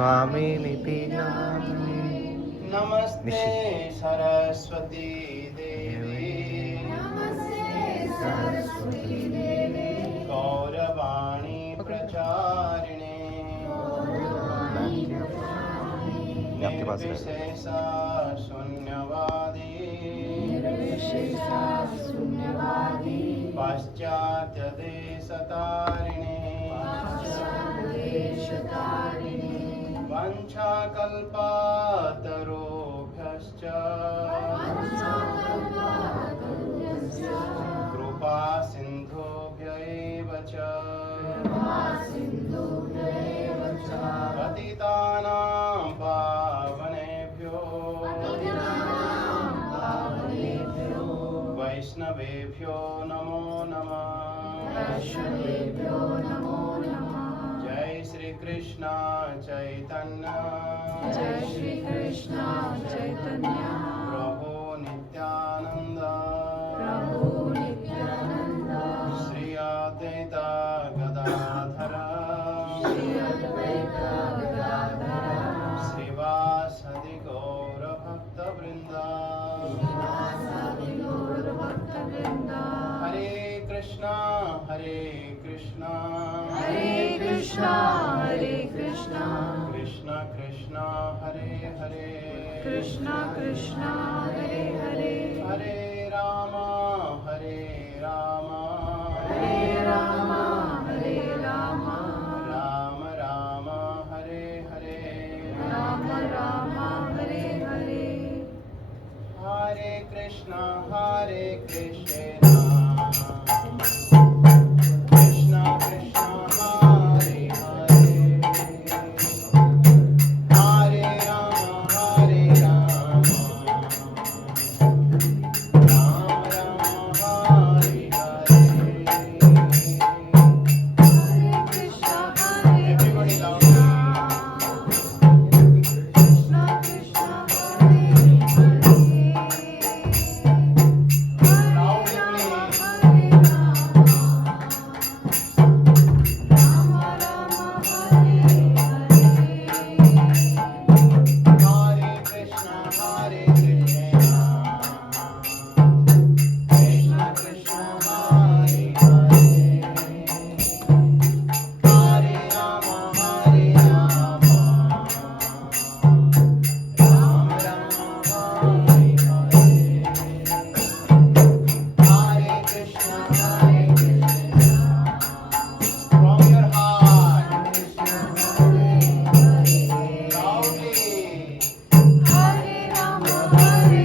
स्वामिनिति नामे। नमस्ते सरस्वती देवी गौरवाणी प्रचारिणे निर्विशेषा शून्यवादी पाश्चात्य देशतारिणे वंशाकल्पातरुभ्यश्च कृपा सिन्धुभ्य एव च पतितानां पावनेभ्यो वैष्णवेभ्यो नमो नमः। जय श्री कृष्ण चैतन्य प्रभु नित्यानंद श्री अद्वैत गदाधर श्रीवासदि गौर भक्त वृंदा। हरे कृष्णा कृष्णा कृष्ण कृष्ण हरे हरे कृष्णा कृष्णा हरे हरे हरे राम हरे राम राम राम हरे हरे राम राम हरे हरे। हरे Krishna Krishna Krishna Hare Hare Hare Ram Ram Ram Hare Hare. Everybody loudly. Hare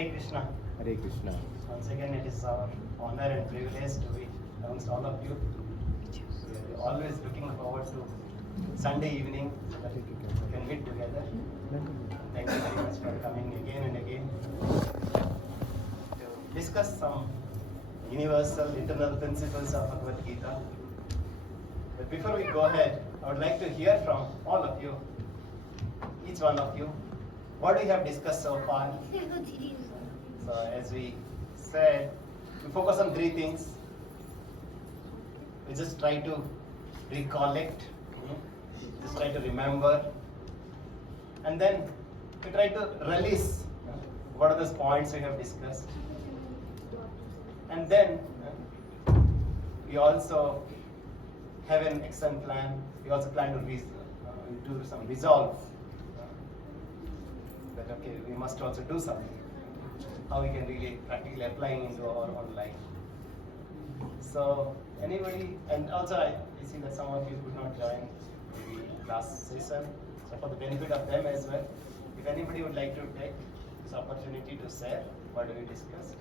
Hare Krishna. Hare Krishna. Once again, it is our honor and privilege to be amongst all of you. We are always looking forward to Sunday evening so that we can meet together. Thank you very much for coming again and again to discuss some universal internal principles of Bhagavad-Gita. But before we go ahead, I would like to hear from all of you, each one of you, what we have discussed so far. So as we said, we focus on three things. We just try to recollect, just try to remember, and then we try to release what are those points we have discussed. And then we also have an action plan. We also plan to do some resolve. That okay, we must also do something. How we can really practically applying into our own life. So anybody, and also I see that some of you could not join the last session. So for the benefit of them as well, if anybody would like to take this opportunity to share what we discussed.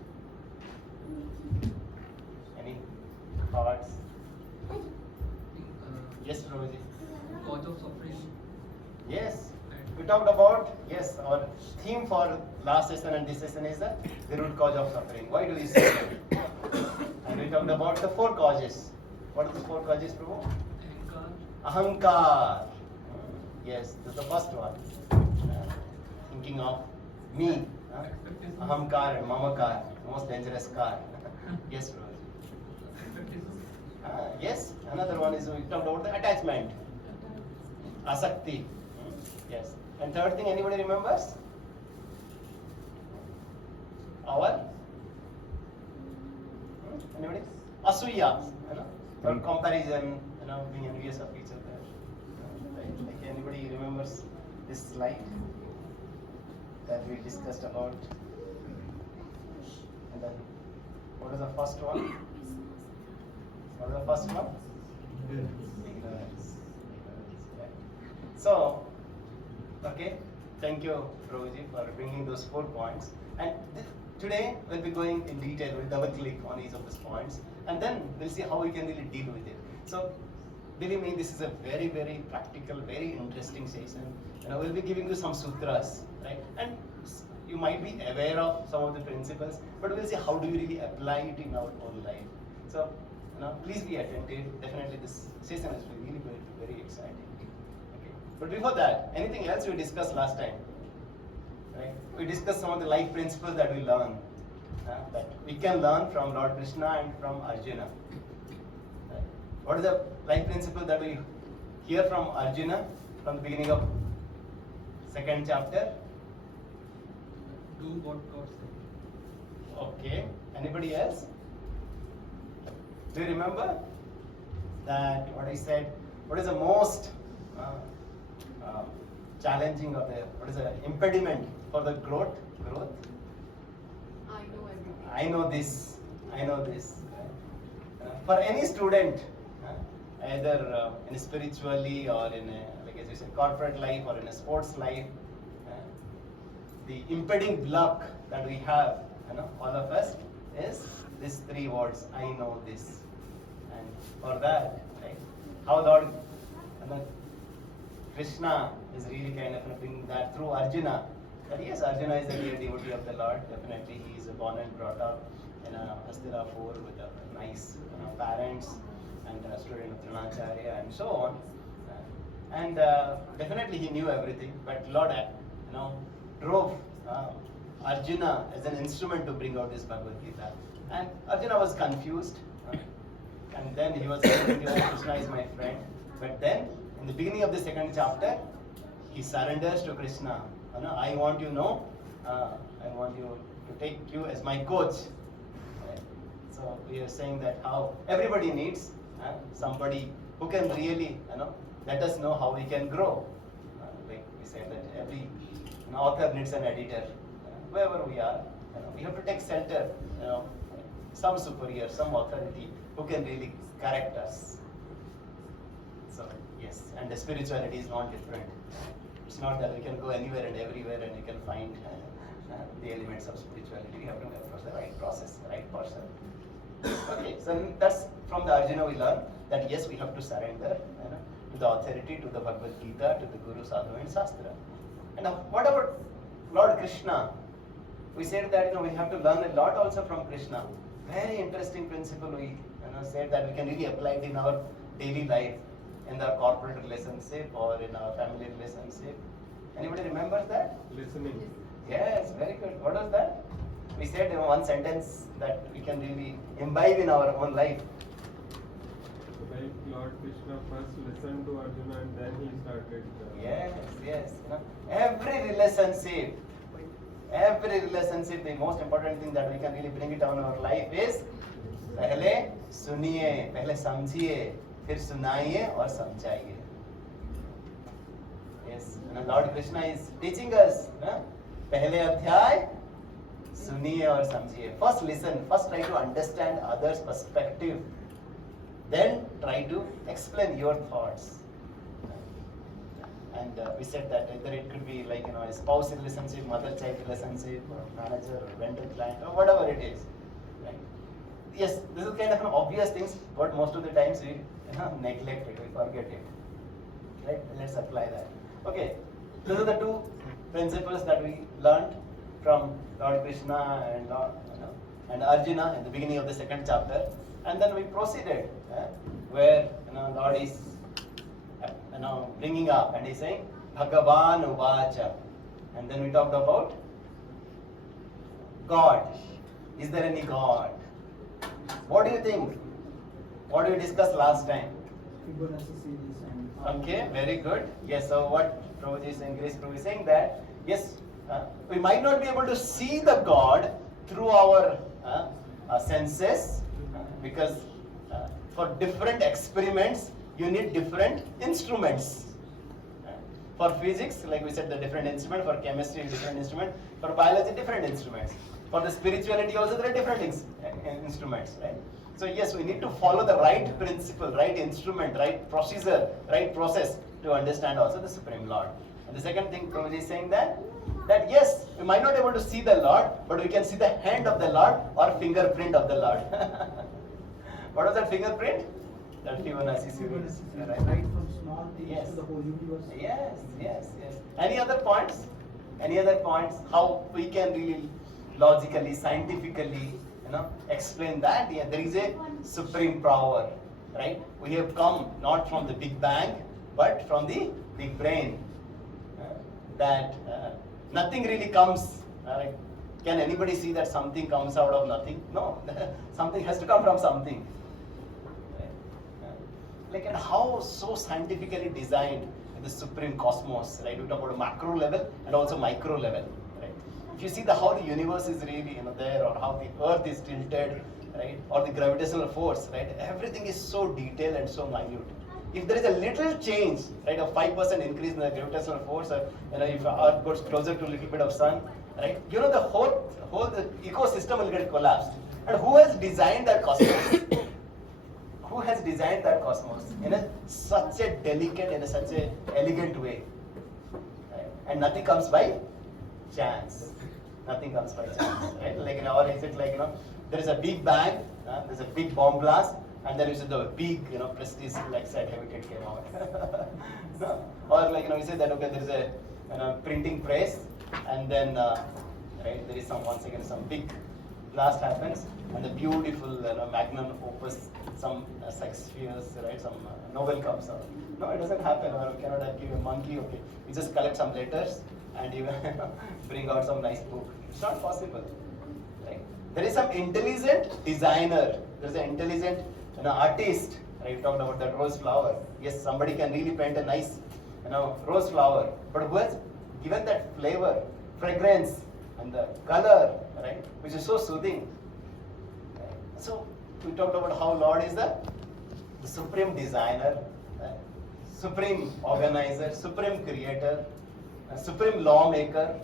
Any thoughts? Yes, Roji. Cause of suffering. Yes. We talked about, yes, our theme for last session and this session is the root cause of suffering. Why do we suffer? And we talked about the four causes. What are the four causes, Prabhu? Ahankar. Ahankar. Yes, this is the first one. Thinking of me. Ahankar and Mamakar, most dangerous car. Yes, Prabhu. Yes, another one is we talked about the attachment. Asakti. Yes. And third thing, anybody remembers? Our? Anybody? Asuya. Or comparison, being envious of each other. Like anybody remembers this slide that we discussed about? And then, what is the first one? What is the first one? Ignorance. So, okay, thank you, Prabhuji, for bringing those 4 points. And today we'll be going in detail, we'll double click on each of these points, and then we'll see how we can really deal with it. So, believe me, this is a very, very practical, very interesting session. We'll be giving you some sutras, right? And you might be aware of some of the principles, but we'll see how do you really apply it in our own life. So, please be attentive. Definitely, this session is really going to be very exciting. But before that, anything else we discussed last time? Right? We discussed some of the life principles that we learn, that we can learn from Lord Krishna and from Arjuna. Right? What is the life principle that we hear from Arjuna from the beginning of 2nd chapter? Do what God said. Okay. Anybody else? Do you remember that what he said? What is the most challenging or what is the impediment for the growth? I know everything. I know this. For any student, either in spiritually or in a, like as you said, corporate life or in a sports life, the impeding block that we have, all of us, is these 3 words: I know this. And for that, right, how Lord Krishna is really kind of bringing that through Arjuna. That yes, Arjuna is a real devotee of the Lord. Definitely, he is born and brought up in a Hastinapur with a nice parents and a student of Dronacharya and so on. And definitely, he knew everything. But Lord, drove Arjuna as an instrument to bring out this Bhagavad-Gita. And Arjuna was confused. And then he was saying, Krishna is my friend. But then, in the beginning of the 2nd chapter, he surrenders to Krishna. I want you I want you to take you as my coach. Right? So we are saying that how everybody needs somebody who can really, let us know how we can grow. Like we said that every author needs an editor. Wherever we are, we have to take shelter. Some superior, some authority who can really correct us. So yes, and the spirituality is not different. It's not that we can go anywhere and everywhere and you can find the elements of spirituality. We have to approach the right process, right person. Okay, so that's from the Arjuna we learn that yes, we have to surrender to the authority, to the Bhagavad-Gita, to the Guru, Sadhu and Shastra. And what about Lord Krishna? We said that we have to learn a lot also from Krishna. Very interesting principle we said that we can really apply it in our daily life, in our corporate relationship or in our family relationship. Anybody remembers that? Listening. Yes, very good. What was that? We said one sentence that we can really imbibe in our own life. Like Lord Krishna first listened to Arjuna and then he started. Yes. Every relationship, the most important thing that we can really bring it down in our life is पहले सुनिए, पहले समझिए, फिर सुनाइए और समझाइए. Yes, Lord Krishna is teaching us. पहले अध्याय सुनिए और समझिए. First listen, first try to understand others' perspective. Then try to explain your thoughts. And we said that either it could be like a spouse relationship, mother-child relationship, or manager, or vendor-client, or whatever it is. Right? Yes, this is kind of an obvious things, but most of the times we neglect it, we forget it. Right? Let's apply that. Okay, these are the two principles that we learned from Lord Krishna and Arjuna in the beginning of the second chapter, and then we proceeded where Lord is bringing up and he's saying Bhagavan Uvacha, and then we talked about God. Is there any God? What do you think? What did we discuss last time? Okay, very good. Yes, so what Prabhuji is saying, Grace Prabhuji is saying that yes, we might not be able to see the God through our senses because for different experiments you need different instruments. For physics, like we said, the different instrument. For chemistry, different instrument. For biology, different instruments. For the spirituality also, there are different instruments, right? So yes, we need to follow the right principle, right instrument, right procedure, right process to understand also the Supreme Lord. And the second thing Prabhuji is saying that yes, we might not be able to see the Lord, but we can see the hand of the Lord or fingerprint of the Lord. What was that fingerprint? That Fibonacci series. Right from small things Yes. to the whole universe. Yes. Any other points? How we can really logically, scientifically, explain that? Yeah, there is a supreme power, right? We have come not from the Big Bang, but from the Big Brain. That nothing really comes. Can anybody see that something comes out of nothing? No, something has to come from something. And how so scientifically designed the supreme cosmos, right? We talk about macro level and also micro level, right? If you see how the universe is really there, or how the earth is tilted, right? Or the gravitational force, right? Everything is so detailed and so minute. If there is a little change, right, of 5% increase in the gravitational force, or if Earth goes closer to a little bit of sun, right? The whole the ecosystem will get collapsed. And who has designed that cosmos? Who has designed that cosmos in such a delicate, in such a elegant way? Right? And nothing comes by chance. Nothing comes by chance, right? Or is it there is a big bang, there's a big bomb blast, and there is the big, prestige certificate came out. No? Or we say that okay, there is a printing press, and then right, there is some big blast happens, and the beautiful magnum opus, some Shakespeare's, right, some novel comes out. No, it doesn't happen. Or we cannot give a monkey. Okay, you just collect some letters and you bring out some nice book. It's not possible. Right? There is some intelligent designer. There is an intelligent artist. Right? You talked about that rose flower. Yes, somebody can really paint a nice rose flower. But who has given that flavor, fragrance, and the color, right, which is so soothing. Right? So we talked about how Lord is the supreme designer, supreme organizer, supreme creator, supreme lawmaker,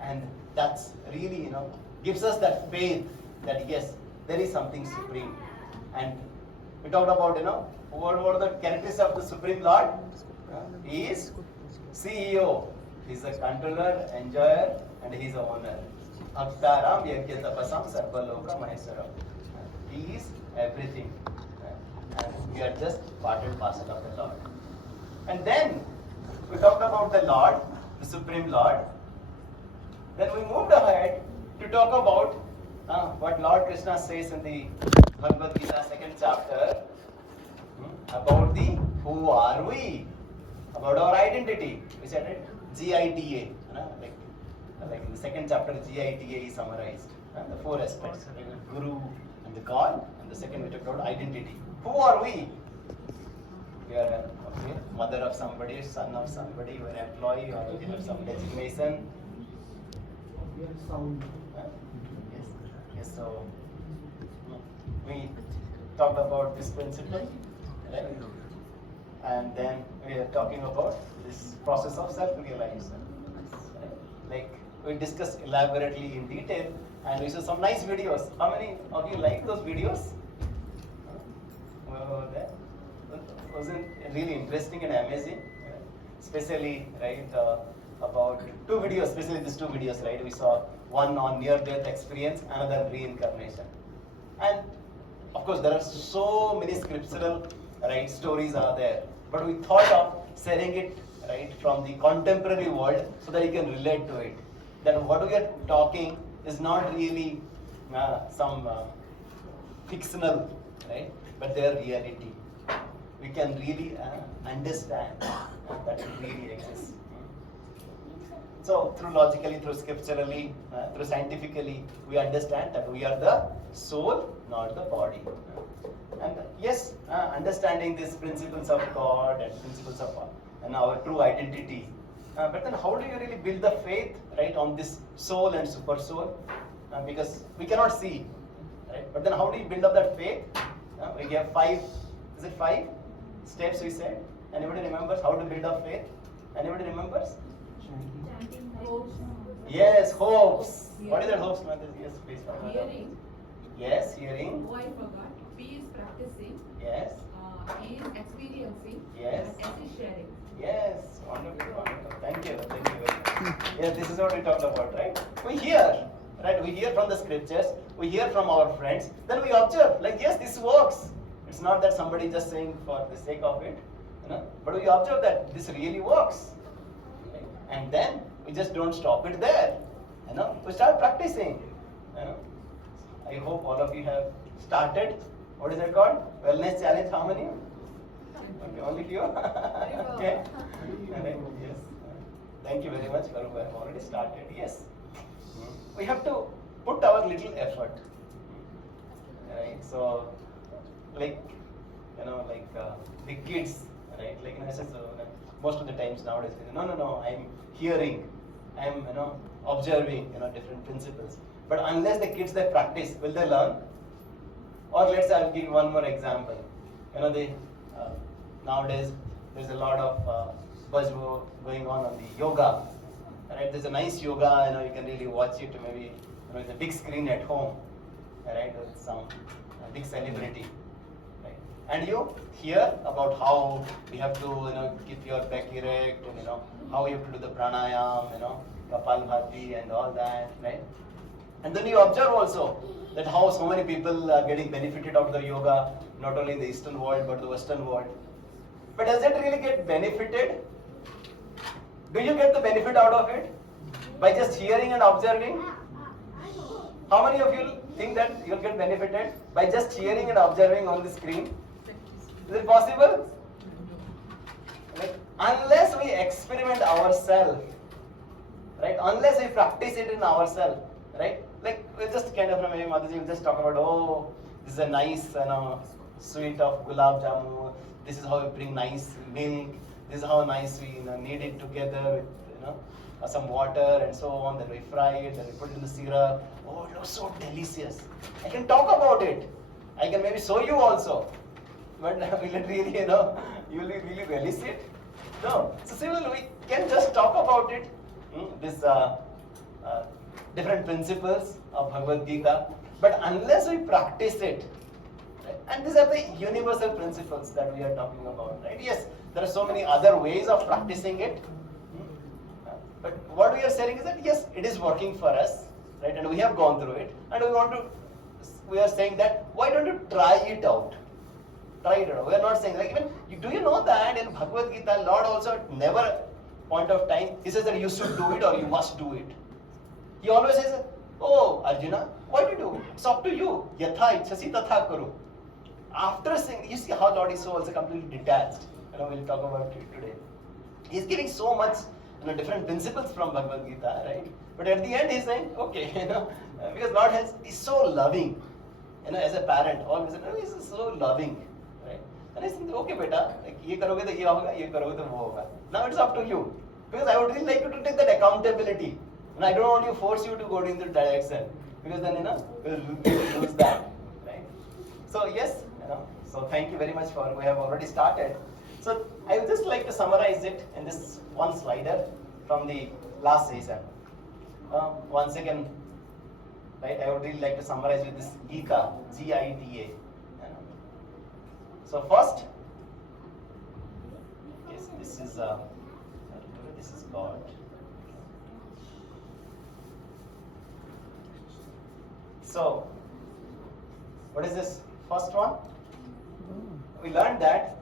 and that's really gives us that faith that yes, there is something supreme. And we talked about what are the characteristics of the Supreme Lord? He is CEO, He's a controller, enjoyer, and he's a owner. Bhaktaram Yajna Tapasam Sarvaloka Maheswaram. He is everything. And we are just part and parcel of the Lord. And then we talked about the Lord, the Supreme Lord. Then we moved ahead to talk about what Lord Krishna says in the Bhagavad-Gita 2nd chapter about the who are we, about our identity. We said it, G-I-T-A. Like in the 2nd chapter, G-I-T-A is summarized. The 4 aspects, Guru and the God, and the second we talked about identity. Who are we? We are mother of somebody, son of somebody, we are an employee, or we have some designation. We are sound. Yes. So we talked about this principle, right? And then we are talking about this process of self-realization. Right? Like we discussed elaborately in detail, and we saw some nice videos. How many of you like those videos? That wasn't really interesting and amazing, especially right about 2 videos, especially these 2 videos, right? We saw one on near-death experience, another reincarnation, and of course there are so many scriptural stories are there, but we thought of sharing it from the contemporary world so that you can relate to it. That what we are talking is not really some fictional, but their reality. We can really understand that it really exists. So through logically, through scripturally, through scientifically, we understand that we are the soul, not the body. And yes, understanding these principles of God and principles of and our true identity. But then how do you really build the faith, on this soul and super soul? Because we cannot see, But then how do you build up that faith? We have 5, is it 5 steps we said? Anybody remembers how to build up faith? Anybody remembers? Yes, hopes. What is that hopes, Mataji? Yes, please. Hearing. Yes, hearing. Oh, I forgot. P is practicing. Yes. E is experiencing. Yes. And S is sharing. Yes, wonderful, wonderful. Thank you very much. Yes, this is what we talked about, right? We hear, We hear from the scriptures, we hear from our friends, then we observe, yes, this works. It's not that somebody just saying for the sake of it, but we observe that this really works. And then we just don't stop it there. We start practicing. I hope all of you have started. What is it called? Wellness challenge. How many? Okay, only few. Okay. Yes. Thank you very much for who have already started. Yes. We have to put our little effort. So, the kids, most of the times nowadays, no, I'm hearing, I'm, observing, different principles. But unless the kids, they practice, will they learn? Or let's say, I'll give you one more example. Nowadays, there's a lot of buzz going on the yoga. There's a nice yoga, you can really watch it maybe, with a big screen at home, with some big celebrity. And you hear about how you have to, keep your back erect, and how you have to do the pranayam, kapalbhati and all that, And then you observe also that how so many people are getting benefited out of the yoga, not only in the Eastern world but the Western world. But does it really get benefited? Do you get the benefit out of it by just hearing and observing? How many of you think that you'll get benefited by just hearing and observing on the screen? Is it possible? Unless we experiment ourselves, unless we practice it in ourselves, we'll just kind of, maybe Mataji will just talk about, oh, this is a nice sweet of gulab jamun, this is how we bring nice milk, this is how nice we knead it together with some water and so on, then we fry it, then we put it in the syrup. Oh, it looks so delicious. I can talk about it. I can maybe show you also. But will it really, you will really relish it? No. So we can just talk about it. This different principles of Bhagavad-Gita. But unless we practice it, and these are the universal principles that we are talking about, Yes, there are so many other ways of practicing it. But what we are saying is that yes, it is working for us, right? And we have gone through it, and we are saying that why don't you try it out? Try it out. We are not saying like even do you know that in Bhagavad Gita, Lord also never point of time he says that you should do it or you must do it. He always says, oh Arjuna, what do you do? It's up to you. Yatha ichhasi tatha karu. After saying, you see how Lord is so also completely detached. We'll talk about it today. He's giving so much different principles from Bhagavad Gita, right? But at the end he's saying, okay, because Lord is so loving, as a parent, always he's so loving, right? And I think, okay, beta, like ye karoge to ye hoga, ye karoge to wo hoga. Now it's up to you, because I would really like you to take that accountability, and I don't want to force you to go in the direction, because then we'll lose that, right? So yes, so thank you very much for we have already started. So I would just like to summarize it in this one slider from the last session. Once again, right? I would really like to summarize with this Gita, Gita. So first, yes, this is God. So, what is this first one? We learned that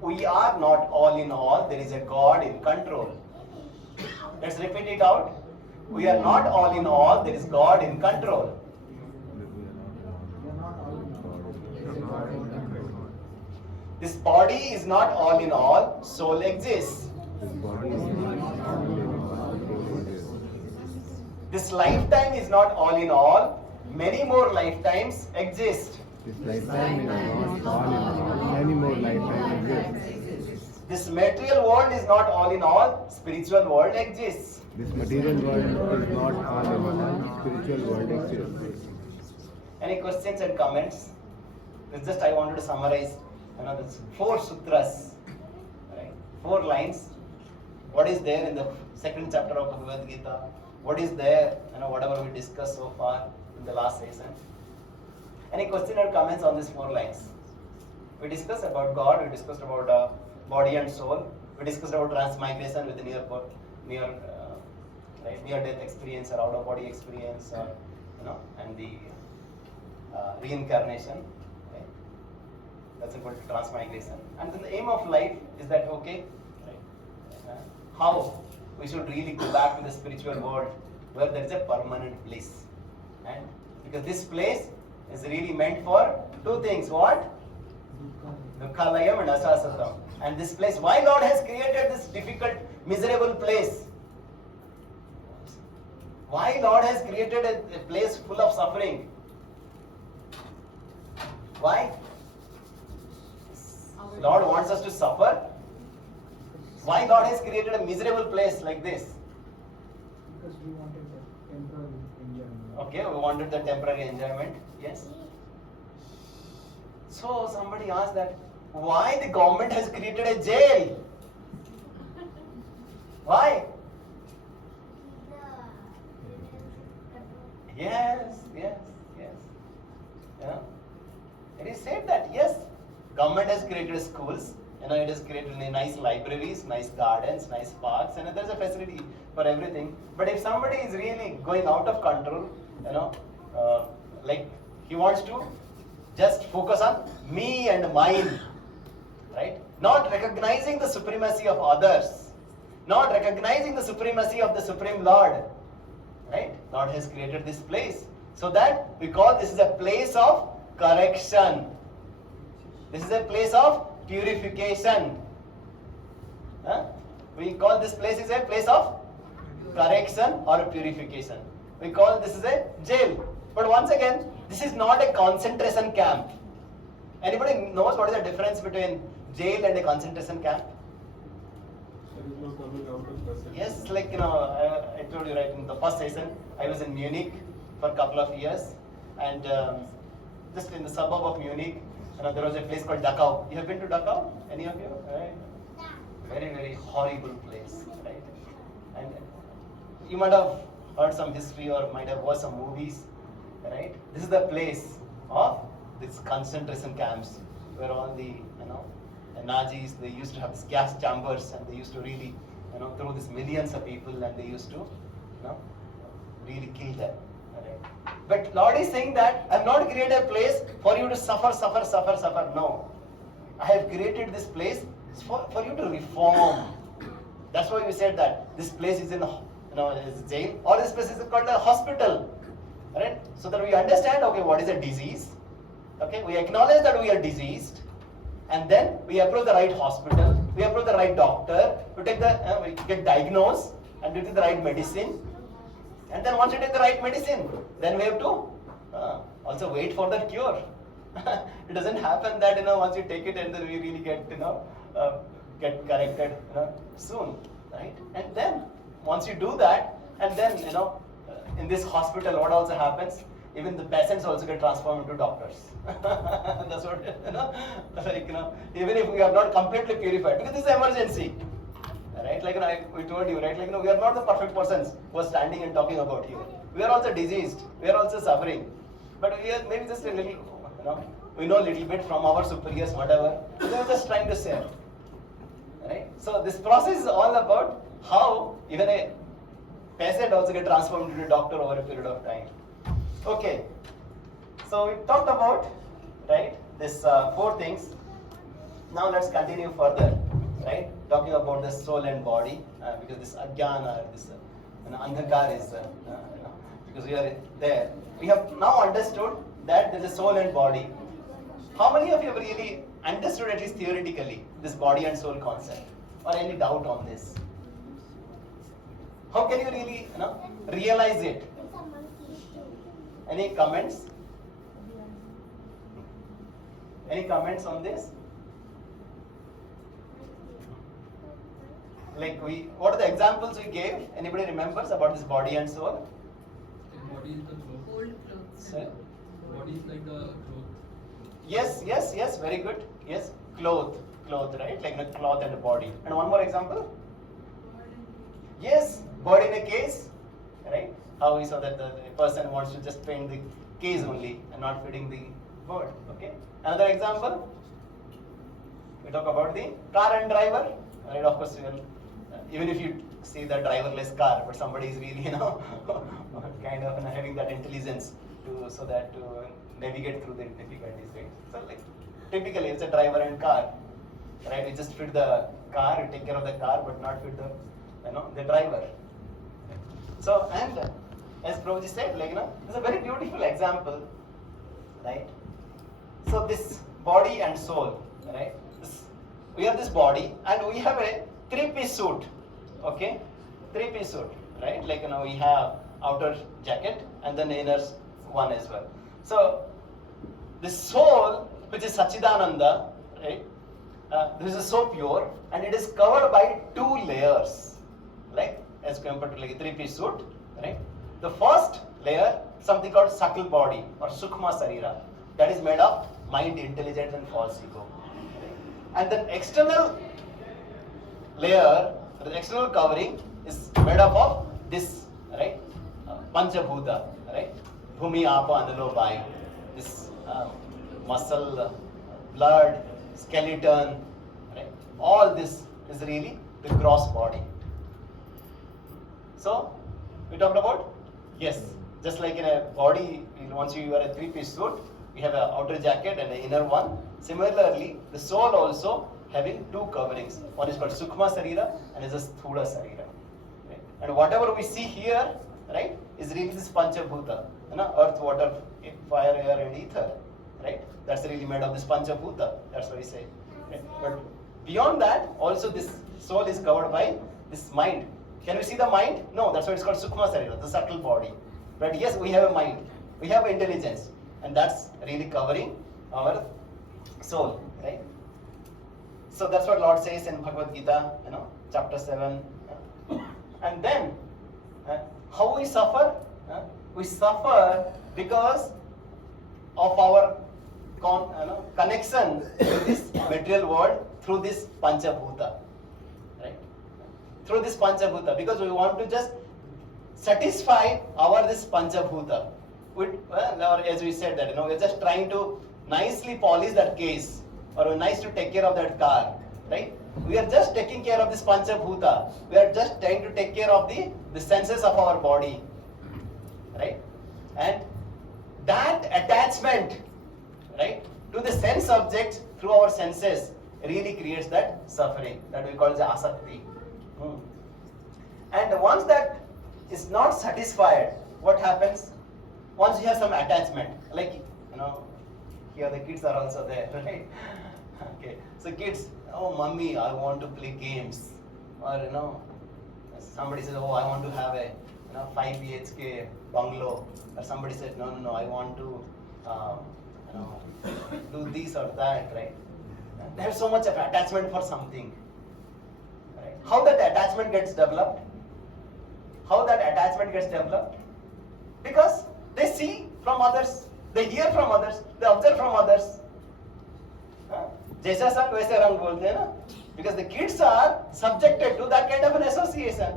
we are not all in all, there is a God in control. Let's repeat it out. We are not all in all, there is God in control. This body is not all in all, soul exists. This lifetime is not all in all, many more lifetimes exist. This lifetime is not all in all, many more lifetimes exist. This material world is not all in all, spiritual world exists. This material world is not all in all, spiritual world exists. Any questions and comments? It's just I wanted to summarize, this 4 sutras, right? 4 lines. What is there in the 2nd chapter of Bhagavad-Gita? What is there, whatever we discussed so far in the last session? Any question or comments on these 4 lines? We discussed about God, we discussed about body and soul, we discussed about transmigration with the near-death experience or out-of-body experience, and the reincarnation. Right? That's equal to transmigration. And then the aim of life is that, okay, right? How we should really go back to the spiritual world where there is a permanent bliss. And because this place is really meant for 2 things. What? Dukhalayam and asasatam. And this place, why Lord has created this difficult, miserable place? Why Lord has created a place full of suffering? Why? Lord wants us to suffer. Why Lord has created a miserable place like this? Because we wanted the temporary enjoyment. Okay, we wanted the temporary enjoyment. Yes. So somebody asked that, why the government has created a jail? Why? Yes. It is said that yes, government has created schools, it has created nice libraries, nice gardens, nice parks, and there's a facility for everything. But if somebody is really going out of control, like he wants to just focus on me and mine, right? Not recognizing the supremacy of others, not recognizing the supremacy of the Supreme Lord, right? Lord has created this place so that we call this is a place of correction. This is a place of purification. We call this place is a place of correction or purification. We call this is a jail. But once again, this is not a concentration camp. Anybody knows what is the difference between jail and a concentration camp? There is no coming out of person. Yes, like I told you right in the first session, I was in Munich for a couple of years, and just in the suburb of Munich, there was a place called Dachau. You have been to Dachau? Any of you? Right? Very, very horrible place, right? And you might have heard some history or might have watched some movies, right? This is the place of these concentration camps where all the Nazis, they used to have these gas chambers and they used to really through these millions of people, and they used to really kill them. Right? But Lord is saying that I have not created a place for you to suffer. No. I have created this place for you to reform. That's why we said that this place is in is a jail, or this place is called a hospital. Right? So that we understand, okay, what is a disease? Okay, we acknowledge that we are diseased, and then we approach the right hospital, we approach the right doctor, we get diagnosed, and we take the right medicine. And then once you take the right medicine, then we have to also wait for the cure. It doesn't happen that once you take it and then we really get get corrected soon, right? And then once you do that, and then in this hospital, what also happens? Even the patients also get transformed into doctors. That's what even if we are not completely purified, because this is emergency. Right, we told you, right? We are not the perfect persons who are standing and talking about here. We are also diseased. We are also suffering. But we are maybe just a little, we know a little bit from our superiors, whatever. They are just trying to say. Right? So this process is all about how even a patient also get transformed into a doctor over a period of time. Okay. So we talked about, right, this 4 things. Now let's continue further. Right, talking about the soul and body, because this ajnana, this andhakar is, because we are there. We have now understood that there is a soul and body. How many of you have really understood, at least theoretically, this body and soul concept, or any doubt on this? How can you really, realize it? Any comments? Any comments on this? What are the examples we gave? Anybody remembers about this body and soul? The body is the cloth. Old clothes. Sir? Body is like the cloth. Yes, very good. Yes, cloth, right? Like a cloth and a body. And one more example? Yes, body in a case, right? How we saw that the person wants to just paint the case only and not fitting the bird. Okay. Another example? We talk about the car and driver, right? Of course, even if you see the driverless car, but somebody is really, kind of having that intelligence to navigate through the difficulties, right? So typically it's a driver and car, right? We just fit the car, we take care of the car, but not fit the driver. So, and as Prabhuji said, it's a very beautiful example, right? So this body and soul, right? We have this body and we have a 3-piece suit, okay? 3-piece suit, right? We have outer jacket and then inner one as well. So the soul, which is Sachidananda, right? This is so pure and it is covered by 2 layers, like as compared to a 3-piece suit, right? The first layer, something called subtle body or Sukma Sarira, that is made of mind, intelligence and false ego. And the external layer, the external covering is made up of this, right? Panchabhuta, right? Bhumi, Apa, Analo, Vai. This muscle, blood, skeleton, right? All this is really the gross body. So, we talked about, yes, just like in a body, once you wear a 3-piece suit, we have an outer jacket and an inner one. Similarly, the soul also having 2 coverings. One is called Sukma Sarira and is a Sthula Sarira. Right? And whatever we see here, right, is really this Panchabhuta. Earth, water, fire, air and ether. Right? That's really made of this Panchabhuta. That's what we say. Right? But beyond that, also this soul is covered by this mind. Can we see the mind? No, that's why it's called Sukma Sarira, the subtle body. But yes, we have a mind. We have intelligence. And that's really covering our soul, right? So that's what Lord says in Bhagavad-Gita, chapter 7. And then, how we suffer? We suffer because of our connection with this material world through this Panchabhuta, right? Through this Panchabhuta, because we want to just satisfy this Panchabhuta. Or as we said that, we're just trying to nicely polish that case, or nice to take care of that car, right? We are just taking care of this Panchabhuta. We are just trying to take care of the senses of our body. Right? And that attachment, right, to the sense object through our senses really creates that suffering that we call the asakti. And once that is not satisfied, what happens? Once you have some attachment, like, here the kids are also there, right? Okay, so kids, oh mummy, I want to play games, or somebody says, oh, I want to have a 5 BHK bungalow, or somebody said, no, I want to do this or that, right? There's so much of attachment for something, right? How that attachment gets developed? Because they see from others, they hear from others, they observe from others. जैसा संग वैसे रंग बोलते हैं ना, because the kids are subjected to that kind of an association.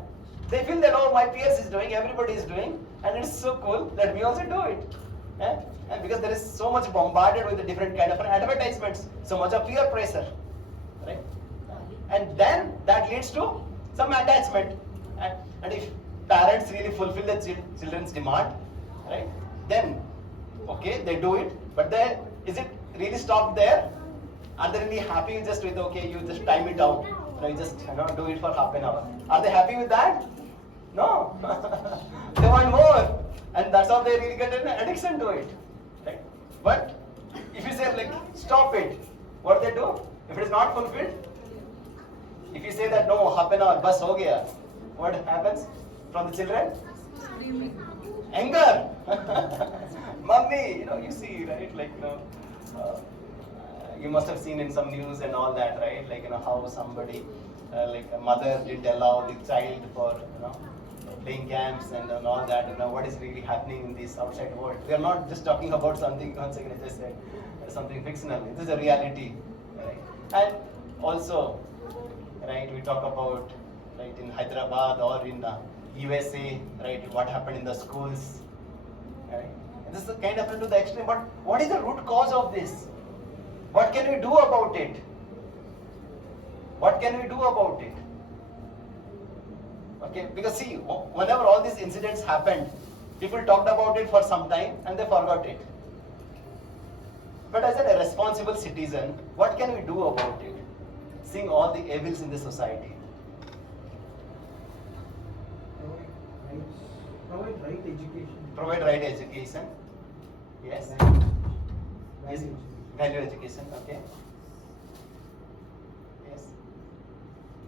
They feel that, oh, my peers is doing, everybody is doing, and it's so cool that we also do it. And because there is so much bombarded with the different kind of advertisements, so much of peer pressure, right? And then that leads to some attachment. And if parents really fulfill the children's demand, right, then okay, they do it, but is it really stopped there? Are they really happy just with, okay, you just time it out, you just do it for half an hour? Are they happy with that? No. They want more, and that's how they really get an addiction to it, right? But if you say, like, stop it, what they do? If it is not fulfilled, if you say that, no, half an hour, bus ho gaya, what happens from the children? Anger. Mummy, you see, right? Like, you must have seen in some news and all that, right? Like, how somebody, like a mother didn't allow the child for, playing games and all that. What is really happening in this outside world? We are not just talking about something, once again, I just said, something fictional. This is a reality, right? And also, right, we talk about, right, in Hyderabad or in USA, right, what happened in the schools, right? And this is kind of into the extreme, but what is the root cause of this? What can we do about it? Okay, because see, whenever all these incidents happened, people talked about it for some time and they forgot it. But as a responsible citizen, what can we do about it? Seeing all the evils in the society. Provide right education. Provide right education. Yes. Yes. Value education. Okay. Yes.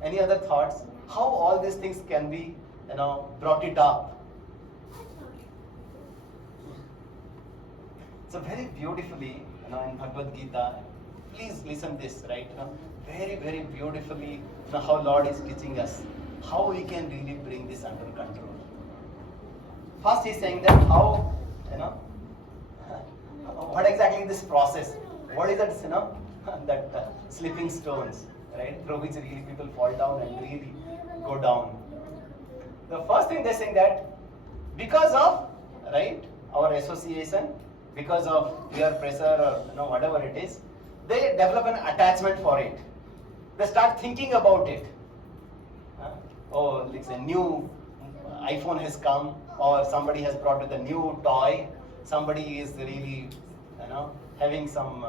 Any other thoughts? How all these things can be, brought it up? So very beautifully, in Bhagavad-Gita, please listen this, right? Very, very beautifully, how Lord is teaching us how we can really bring this under control. First, he's saying that how, what exactly this process? What is that, that slipping stones, right? Through which really people fall down and really go down. The first thing they're saying that because of, right, our association, because of peer pressure or whatever it is, they develop an attachment for it. They start thinking about it. Oh, it's a new iPhone has come, or somebody has brought with a new toy. Somebody is really, having some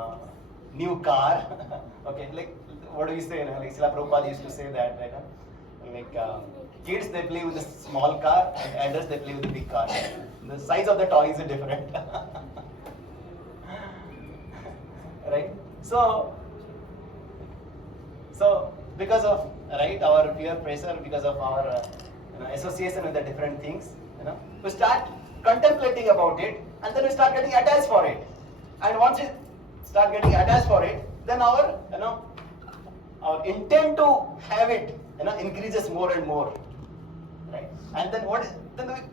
new car. Okay, like what do you say? Like Srila Prabhupada used to say that, right? Like kids, they play with a small car, and elders, they play with a big car. The size of the toy is different. Right? So because of, right, our peer pressure, because of our association with the different things, we start contemplating about it, and then we start getting attached for it. And once we start getting attached for it, then our intent to have it increases more and more, right? And then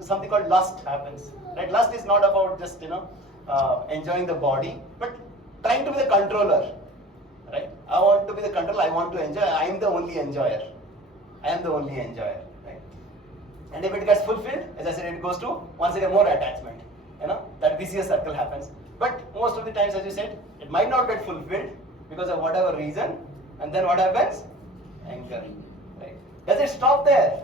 something called lust happens, right? Lust is not about just enjoying the body, but trying to be the controller, right? I want to be the controller. I want to enjoy. I am the only enjoyer. Right? And if it gets fulfilled, as I said, it goes to once again more attachment. That vicious circle happens. But most of the times, as you said, it might not get fulfilled because of whatever reason. And then what happens? anger. Right? Does it stop there?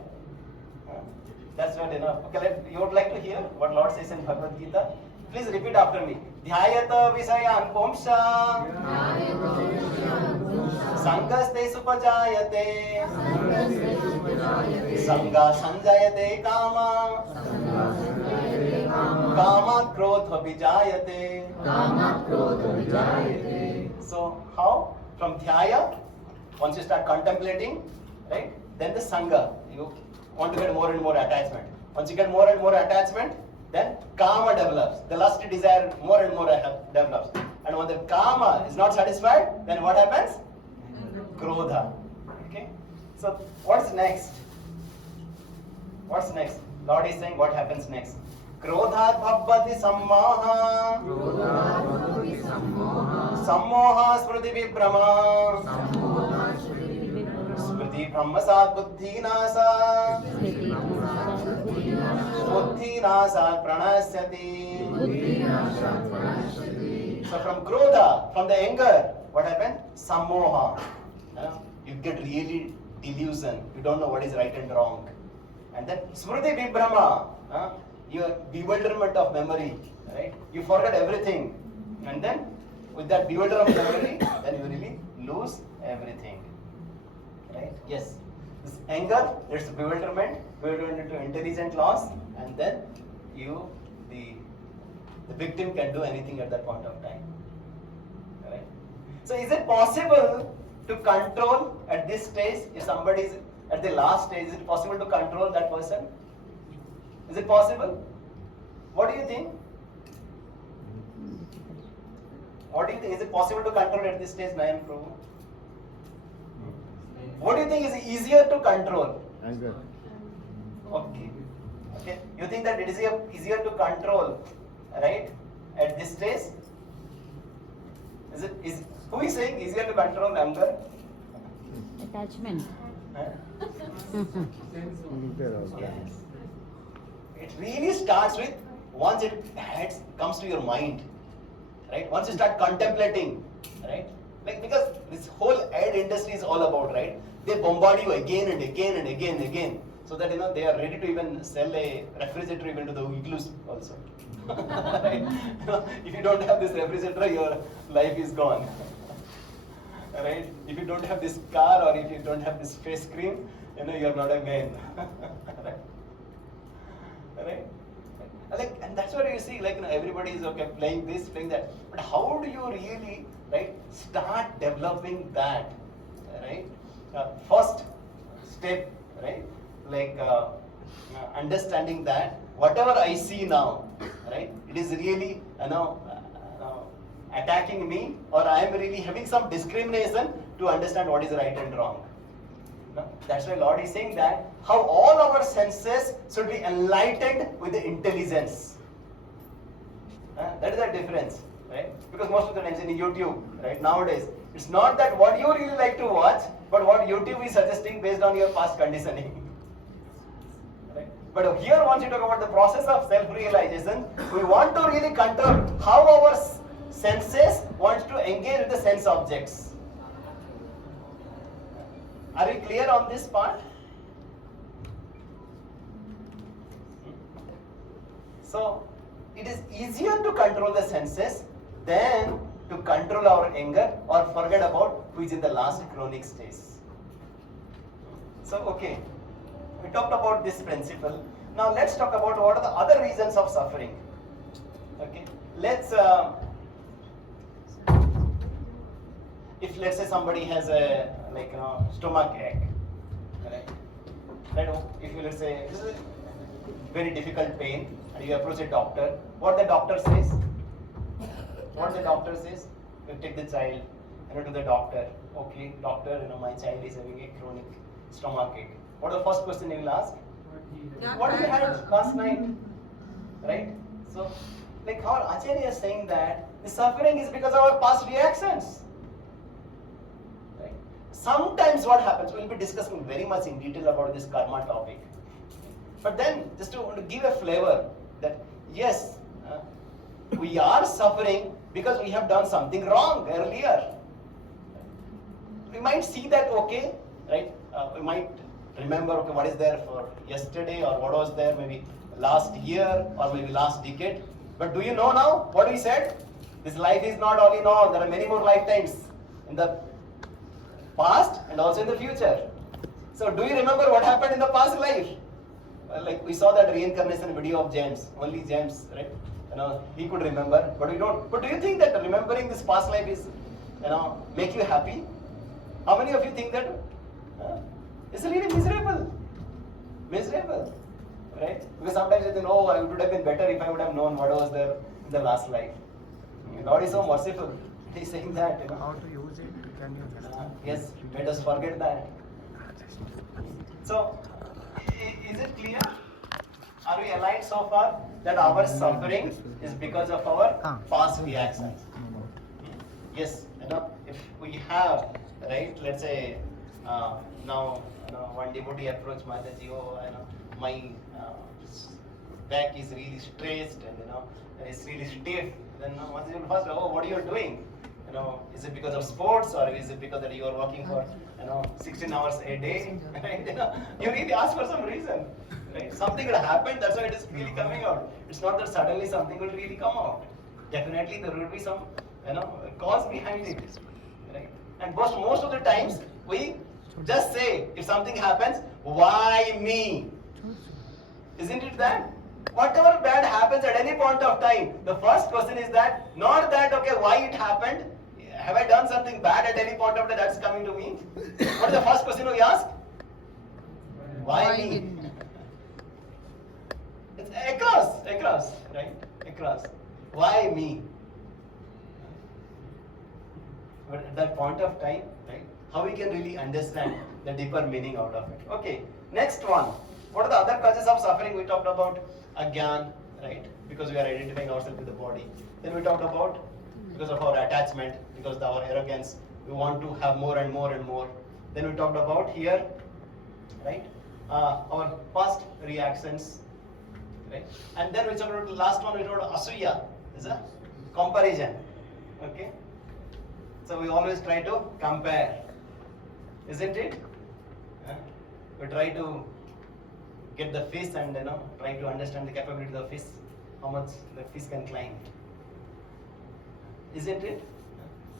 That's not enough. Okay, you would like to hear what Lord says in Bhagavad-Gita? Please repeat after me. Dhyayata visayan pumsha sangaste supajayate sanga sanjayate kama kamat krodha vijayate. So how? From dhyaya, once you start contemplating, right? Then the sangha, you want to get more and more attachment. Once you get more and more attachment, then kama develops. The lust desire more and more develops. And when the kama is not satisfied, then what happens? Krodha. Okay? So what's next? What's next? Lord is saying what happens next. Krodhat bhabbati sammoha sammoha smriti vibrama smriti brahmasat buddhi nasa buddhi nasa pranasyati. So from krodha, from the anger, what happened? Sammoha. You get really delusion. You don't know what is right and wrong. And then smriti vibrama, your bewilderment of memory, right? You forget everything. And then with that bewilderment of memory, then you really lose everything. Right? Yes. This anger, it's bewilderment into intelligent loss, and then the victim can do anything at that point of time. Right? So is it possible to control at this stage? If somebody is at the last stage, is it possible to control that person? Is it possible? What do you think? What do you think? Is it possible to control at this stage, Nayan Prabhu? What do you think is easier to control? Anger. Okay. Okay. You think that it is easier to control, right? At this stage? Who is saying easier to control anger? Attachment. Yes. It really starts with once it comes to your mind, right? Once you start contemplating, right? Like, because this whole ad industry is all about, right? They bombard you again and again and again and again, so that they are ready to even sell a refrigerator even to the igloos also. Right? If you don't have this refrigerator, your life is gone. Right? If you don't have this car or if you don't have this face cream, you are not a man. Right? Like, and that's what you see, like, everybody is okay playing this, playing that. But how do you really, right, start developing that, right? First step, right, like understanding that whatever I see now, right, it is really, attacking me, or I am really having some discrimination to understand what is right and wrong. That's why Lord is saying that how all our senses should be enlightened with the intelligence. That is the difference, right? Because most of the times in YouTube, right, nowadays, it's not that what you really like to watch, but what YouTube is suggesting based on your past conditioning. Right? But here, once you talk about the process of self-realization, we want to really control how our senses want to engage with the sense objects. Are we clear on this part? So, it is easier to control the senses than to control our anger or forget about who is in the last chronic stage. So, okay, we talked about this principle. Now, let's talk about what are the other reasons of suffering. Okay, let's, if let's say somebody has a stomach ache, right? If you, let's say, this is a very difficult pain, and you approach a doctor, what the doctor says? What the doctor says? You take the child, to the doctor. Okay, doctor, my child is having a chronic stomach ache. What is the first question you will ask? What did you had last night? Right? So, like our Acharya is saying that the suffering is because of our past reactions. Sometimes what happens, we'll be discussing very much in detail about this karma topic. But then, just to give a flavor that yes, we are suffering because we have done something wrong earlier. We might see that, okay, right, we might remember, okay, what is there for yesterday or what was there maybe last year or maybe last decade. But do you know now what we said? This life is not all in all. There are many more lifetimes in the past and also in the future. So do you remember what happened in the past life? Like we saw that reincarnation video of James. Only James, right? He could remember, but we don't. But do you think that remembering this past life is, make you happy? How many of you think that? It's really miserable. Miserable, right? Because sometimes you think, oh, I would have been better if I would have known what was there in the last life. God is so merciful. He's saying that, How to use it? Can you just yes, let us forget that. So, is it clear? Are we aligned so far that our suffering is because of our past reactions? Yes, if we have, right, let's say, now, one devotee approached Mataji, oh, my back is really stressed and, it's really stiff. Then Mataji will first, oh, what are you doing? Is it because of sports or is it because that you are working for 16 hours a day? Right? You really ask for some reason. Right? Something had happened, that's why it is really coming out. It's not that suddenly something will really come out. Definitely there will be some cause behind it. Right? And most of the times we just say, if something happens, why me? Isn't it that? Whatever bad happens at any point of time, the first question is that, not that, okay, why it happened? Have I done something bad at any point of time that's coming to me? What is the first question we ask? Why me? It's across, right? Across. Why me? But at that point of time, right, how we can really understand the deeper meaning out of it. Okay, next one. What are the other causes of suffering? We talked about agyan, right? Because we are identifying ourselves with the body. Then we talked about because of our attachment, because of our arrogance, we want to have more and more and more. Then we talked about here, right? Our past reactions, right? And then we talked about the last one. We talked about asuya, is a comparison. Okay. So we always try to compare, isn't it? We try to get the fish and try to understand the capability of the fish, how much the fish can climb. Isn't it?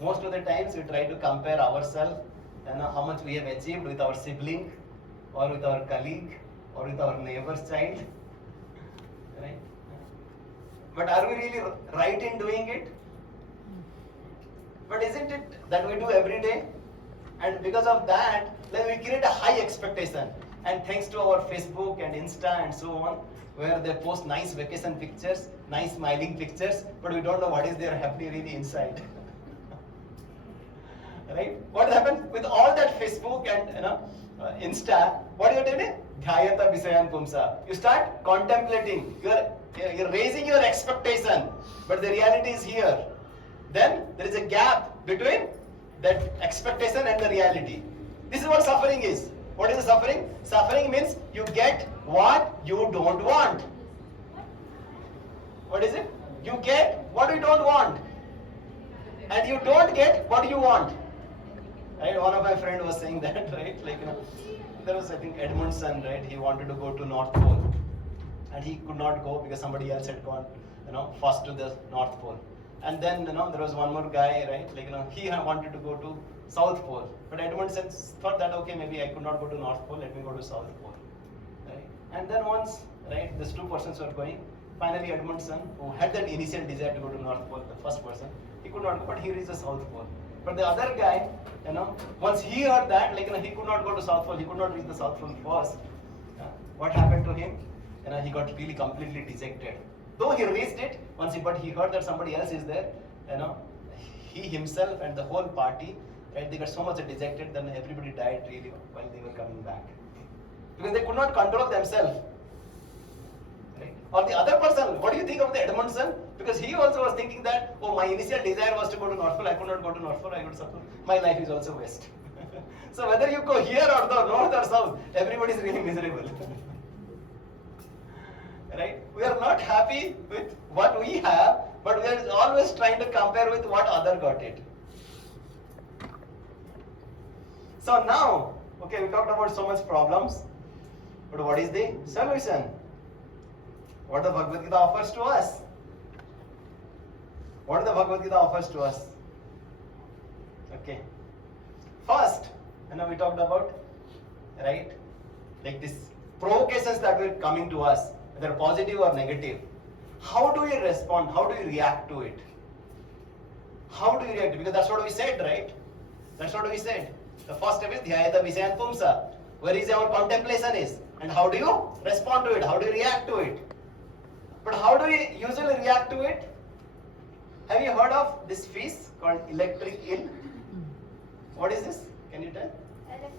Most of the times we try to compare ourselves and how much we have achieved with our sibling or with our colleague or with our neighbor's child. Right? But are we really right in doing it? But isn't it that we do every day? And because of that, then we create a high expectation. And thanks to our Facebook and Insta and so on, where they post nice vacation pictures, nice smiling pictures, but we don't know what is there happening really inside. Right? What happens with all that Facebook and Insta? What are you doing? Dhyata visayan pumsa. You start contemplating. You're raising your expectation, but the reality is here. Then there is a gap between that expectation and the reality. This is what suffering is. What is the suffering? Suffering means you get what you don't want. What is it? You get what you don't want. And you don't get what you want. Right? One of my friends was saying that, right? Like, there was, I think, Edmundson, right? He wanted to go to North Pole. And he could not go because somebody else had gone, first to the North Pole. And then, there was one more guy, right? Like, he wanted to go to South Pole. But Edmundson thought that, okay, maybe I could not go to North Pole, let me go to South Pole. Right? And then once, right, these two persons were going, finally Edmundson, who had that initial desire to go to North Pole, the first person, he could not go, but he reached the South Pole. But the other guy, once he heard that, like, he could not go to South Pole, he could not reach the South Pole first. What happened to him? He got really completely dejected. Though he reached it, but he heard that somebody else is there, he himself and the whole party, right, they got so much dejected, then everybody died really while they were coming back. Because they could not control themselves. Right? Or the other person, what do you think of the Edmundson? Because he also was thinking that, oh, my initial desire was to go to North Pole, I could not go to North Pole, I go to South Pole. My life is also waste. So whether you go here or the north or south, everybody is really miserable. Right? We are not happy with what we have, but we are always trying to compare with what other got it. So now, Okay, we talked about so much problems, but what is the solution? What the Bhagavad-Gita offers to us? What the Bhagavad-Gita offers to us? Okay. First, we talked about, right, like this provocations that were coming to us, whether positive or negative. How do we respond? How do we react to it? How do you react? Because that's what we said, right? That's what we said. The first step is dhyayata visayan pumsa. Where is our contemplation is? And how do you respond to it? How do you react to it? But how do we usually react to it? Have you heard of this fish called electric eel? What is this? Can you tell? Electric.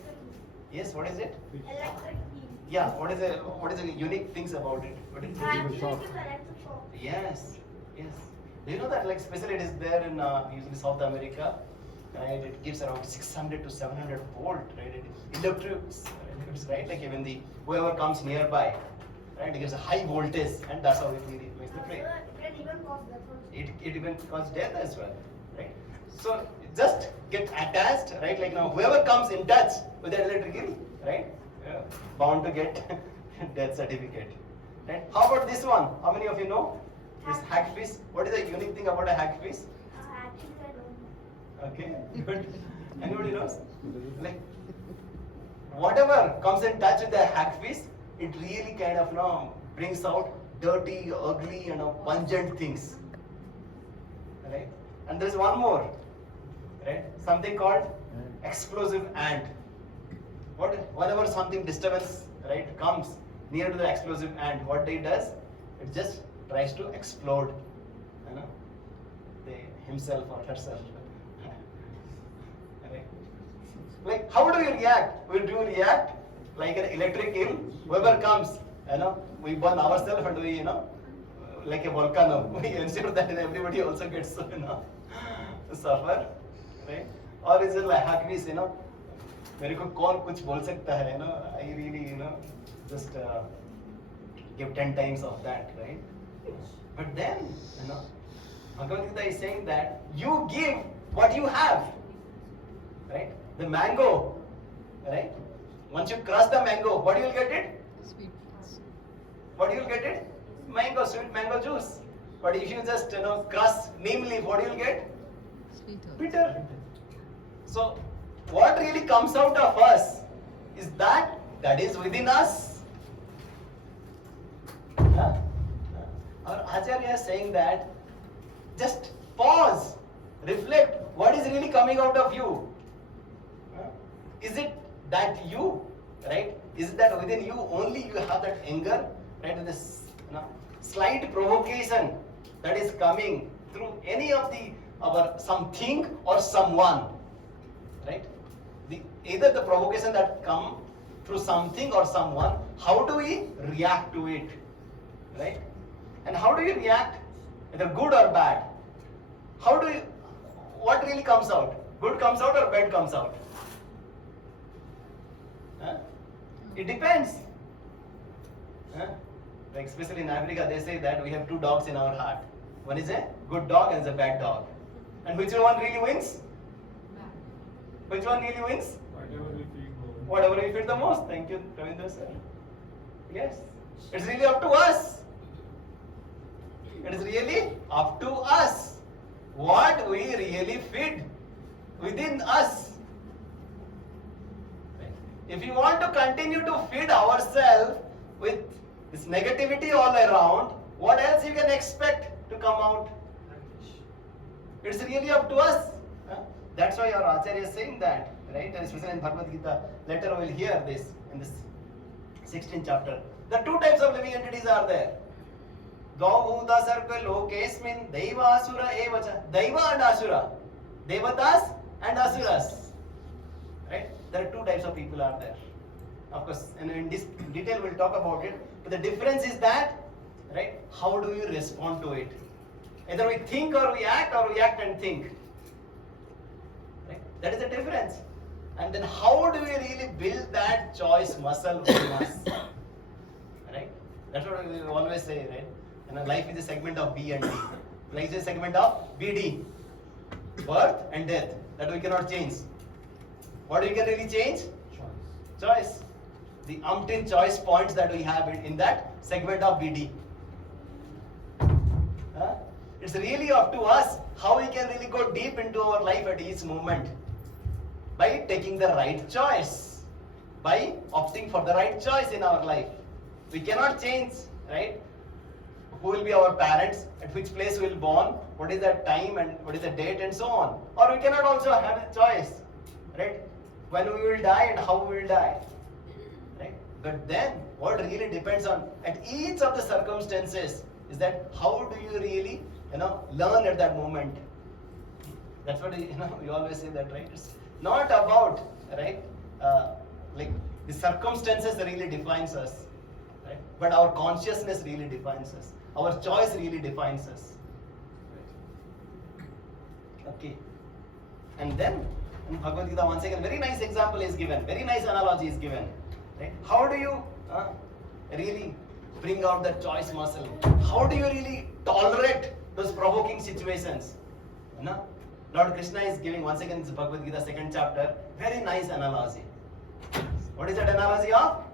Yes, what is it? Electric eel. Yeah, what is the unique things about it? What is it? Actually, it is electric shock. Yes, yes. Do you know that, like, especially it is there in usually South America, right? It gives around 600 to 700 volt, right? It electrics, right? Like even whoever comes nearby, right? It gives a high voltage, and that's how it really makes the flame. It can even cause death also. It even causes death as well, right? So just get attached, right? Like now, whoever comes in touch with that electrical, right? Bound to get death certificate, right? How about this one? How many of you know this hackfish? What is the unique thing about a hackfish? Actually, I don't know. Okay, good. Anybody knows? Like whatever comes in touch with the hackfish, it really kind of brings out dirty, ugly, pungent things. Right? And there's one more, right? Something called explosive ant. Whenever something disturbance, right, comes near to the explosive ant, what it does? It just tries to explode, himself or herself. Right? Like, how do you react? Will you react like an electric eel? Whoever comes, we burn ourselves and we, like a volcano. We ensure that everybody also gets, suffer, right? Or is it like hackfish, मेरे को कौन कुछ बोल सकता है, I really, just give 10 times of that, right? But then, Bhagavad-Gita is saying that you give what you have, right? The mango, right? Once you crush the mango, what you will get it? Sweet. What you will get it? Mango, sweet mango juice. But if you just, crush neem leaf, what you will get? Sweeter. Bitter. So, what really comes out of us is that is within us. Our Acharya is saying that just pause, reflect, what is really coming out of you? Is it that you, right? Is it that within you only you have that anger, right? This slight provocation that is coming through any of our something or someone, right? Either the provocation that come through something or someone, how do we react to it, right? And how do you react, either good or bad? What really comes out? Good comes out or bad comes out? It depends. Like especially in Africa, they say that we have two dogs in our heart. One is a good dog and is a bad dog. And which one really wins? Which one really wins? Whatever we feed more. Whatever we feed the most. Thank you, Ravindra sir. Yes. It's really up to us. It is really up to us. What we really feed within us. If you want to continue to feed ourselves with this negativity all around, what else you can expect to come out? It's really up to us. That's why our Acharya is saying that, right? And especially in Bhagavad-Gita, later we will hear this in this 16th chapter. The two types of living entities are there. Dvaubhuta sarga lokesmin daiva asura evacha. Daiva and asura. Devatas and asuras. Right? There are two types of people are there. Of course, and in this detail we'll talk about it. But the difference is that, right? How do you respond to it? Either we think or we act and think. Right? That is the difference. And then how do we really build that choice muscle within us? Right? That's what we always say, right? Life is a segment of B and D. Life is a segment of BD. Birth and death. That we cannot change. What we can really change? Choice. The umpteen choice points that we have in that segment of BD. Huh? It's really up to us how we can really go deep into our life at each moment. By taking the right choice. By opting for the right choice in our life. We cannot change, right? Who will be our parents, at which place we will born, what is the time and what is the date and so on. Or we cannot also have a choice, right? When we will die and how we will die, right? But then what really depends on at each of the circumstances is that how do you really, learn at that moment. That's what, we always say that, right? It's not about, right, like the circumstances really defines us, right? But our consciousness really defines us. Our choice really defines us. Okay. And then in Bhagavad-Gita, once again, very nice example is given, very nice analogy is given. Right? How do you really bring out that choice muscle? How do you really tolerate those provoking situations? Lord Krishna is giving once again this Bhagavad-Gita 2nd chapter, very nice analogy. What is that analogy of?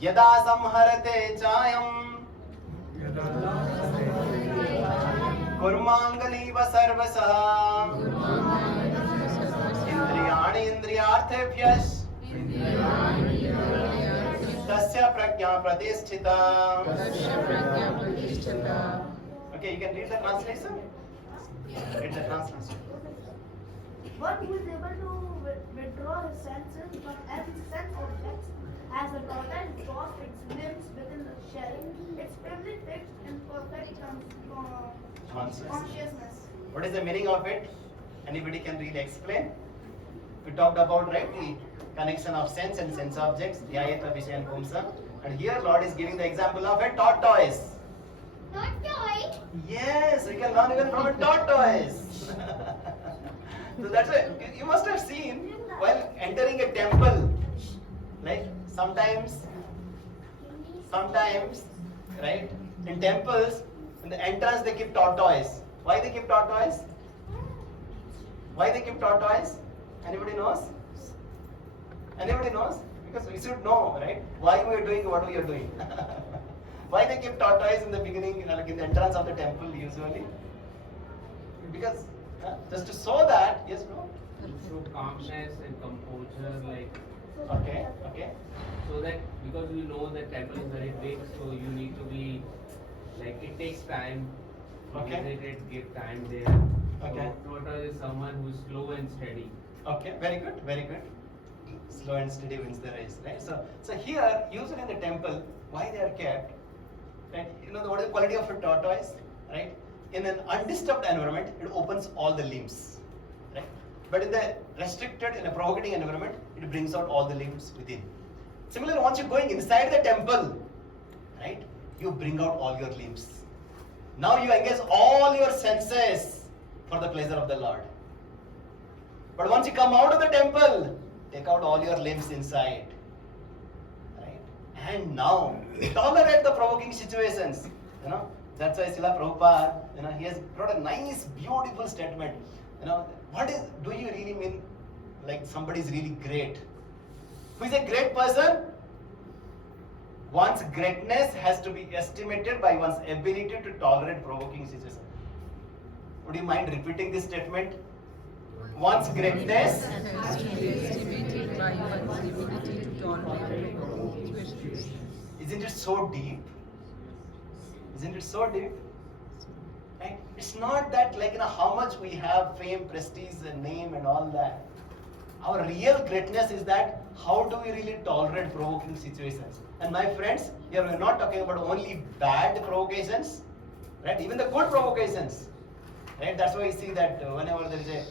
Yada samharate chayam kurmangaliva sarvasa indriyani indriyarthebhyash tasya prajna pratisthita. Okay, you can read the translation. Read the translation. One who is able to withdraw his senses from every sense objects, as a tortoise draws its limbs within the shell, it's firmly fixed in perfect consciousness. What is the meaning of it? Anybody can really explain? We talked about, right, the connection of sense and sense objects, dhyayata vishayan pumsa. And here Lord is giving the example of a tortoise. Tortoise? Yes, we can learn even from a tortoise. So that's why you must have seen while entering a temple, like sometimes, right, in temples, in the entrance they keep tortoise. Why they keep tortoise? Why they keep tortoise? Anybody knows? Anybody knows? Because we should know, right? Why we are doing what we are doing. Why they keep tortoise in the beginning, like in the entrance of the temple usually? Because just to show that, yes, bro? To show calmness and composure, like. Okay. So that because we know that temple is very big, so you need to be like it takes time. Okay. Visit it, give time there. Okay. So tortoise is someone who is slow and steady. Okay, very good. Slow and steady wins the race, right? So here, usually in the temple, why they are kept, right? What is the quality of a tortoise, right? In an undisturbed environment, it opens all the limbs, right? But in the restricted, in a provocating environment, it brings out all the limbs within. Similarly, once you're going inside the temple, right, you bring out all your limbs. Now you engage all your senses for the pleasure of the Lord. But once you come out of the temple, take out all your limbs inside, right? And now tolerate the provoking situations. That's why Srila Prabhupada, he has brought a nice, beautiful statement. Do you really mean like somebody is really great? Who is a great person? One's greatness has to be estimated by one's ability to tolerate provoking situations. Would you mind repeating this statement? One's greatness has to be estimated by one's ability to tolerate situations. Isn't it so deep? Right? It's not that like how much we have fame, prestige, and name and all that. Our real greatness is that how do we really tolerate provoking situations? And my friends, here we're not talking about only bad provocations, right? Even the good provocations, right? That's why you see that whenever there is a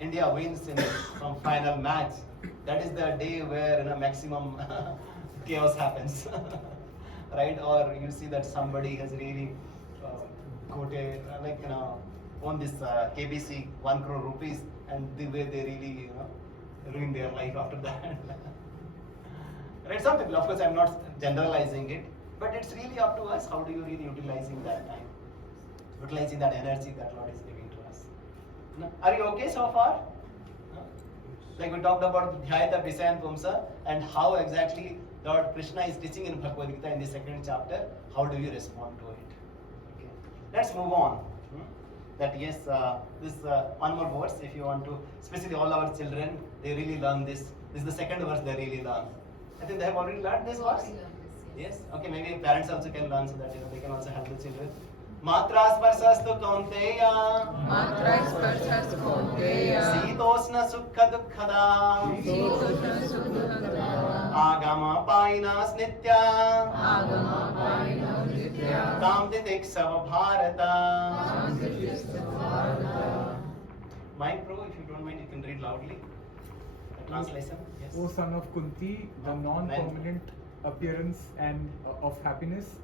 India wins in some final match, that is the day where maximum chaos happens. Right? Or you see that somebody has really won this KBC 1 crore rupees, and the way they really ruin their life after that. Right? Some people, of course, I'm not generalizing it, but it's really up to us. How do you really utilizing that time, utilizing that energy that Lord is giving to us? Are you okay so far? Like we talked about Dhyayata Visayan Pumsa and how exactly Lord Krishna is teaching in Bhagavad-Gita in the second chapter. How do you respond to it? Okay. Let's move on. That yes, this one more verse if you want to, especially all our children, they really learn this. This is the second verse they really learn. I think they have already learned this verse. Yes. Okay. Maybe parents also can learn so that they can also help the children. Matra sparsastu kaunteya. Matra sparshas kaunteya. Sitosna sukha dukkada. Sitosna sukha Agama painas nitya. Agama payina nitya. Kamditiksava bharata. Samdrityastava bharata. Mike Pro, if you don't mind, you can read loudly. The translation. Yes. O son of Kunti, the non-permanent appearance and of happiness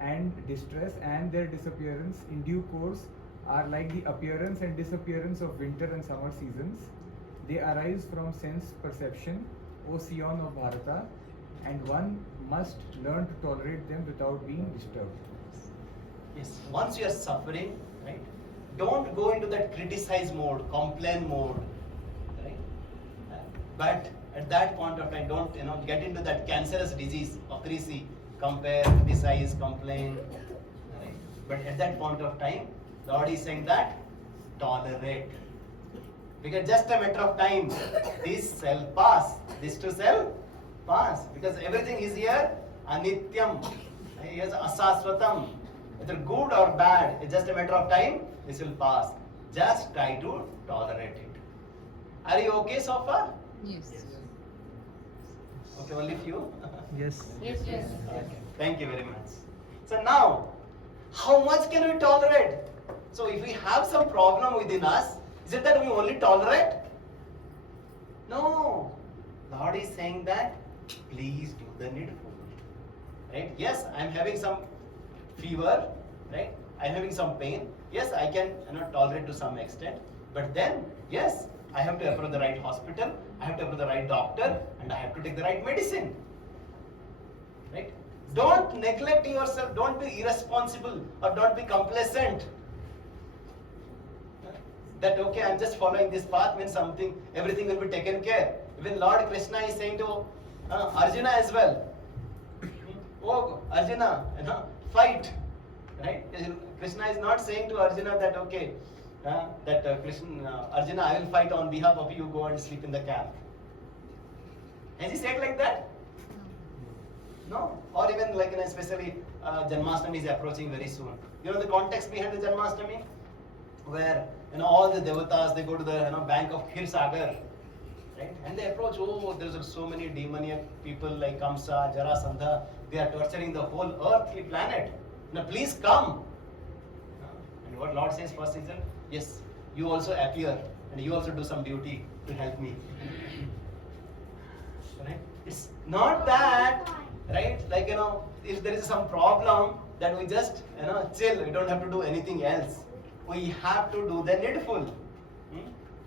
and distress and their disappearance in due course are like the appearance and disappearance of winter and summer seasons. They arise from sense perception, O scion of Bharata, and one must learn to tolerate them without being disturbed. Yes. Once you are suffering, right, don't go into that criticize mode, complain mode, right? But at that point of time, don't get into that cancerous disease of 3C. Compare, criticize, complain. Right? But at that point of time, the Lord is saying that tolerate. Because just a matter of time, this shall pass. This too shall pass. Because everything is here anityam. Yes, asaswatam. Whether good or bad, it's just a matter of time, this will pass. Just try to tolerate it. Are you okay so far? Yes. Okay, only few? Yes. Yes, yes. Okay, thank you very much. So now, how much can we tolerate? So if we have some problem within us, is it that we only tolerate? No. Lord is saying that, please do the needful. Right? Yes, I am having some fever, right? I am having some pain. Yes, I can tolerate to some extent. But then, yes, I have to approach the right hospital, I have to approach the right doctor, and I have to take the right medicine. Right? Don't neglect yourself, don't be irresponsible or don't be complacent. That okay, I'm just following this path means everything will be taken care. Even Lord Krishna is saying to Arjuna as well. Oh, Arjuna, fight. Right? Krishna is not saying to Arjuna that okay, Arjuna, I will fight on behalf of you, go and sleep in the camp. Has he said like that? No. Or even like especially Janmashtami is approaching very soon. You know the context behind the Janmashtami? Where all the devatas, they go to the bank of Khir Sagar, right? And they approach, oh, there's so many demoniac people like Kamsa, Jarasandha, they are torturing the whole earthly planet. Now please come. And what Lord says first is that, yes, you also appear and you also do some duty to help me. Right? It's not that, right? Like, if there is some problem, that we just, chill, we don't have to do anything else. We have to do the needful.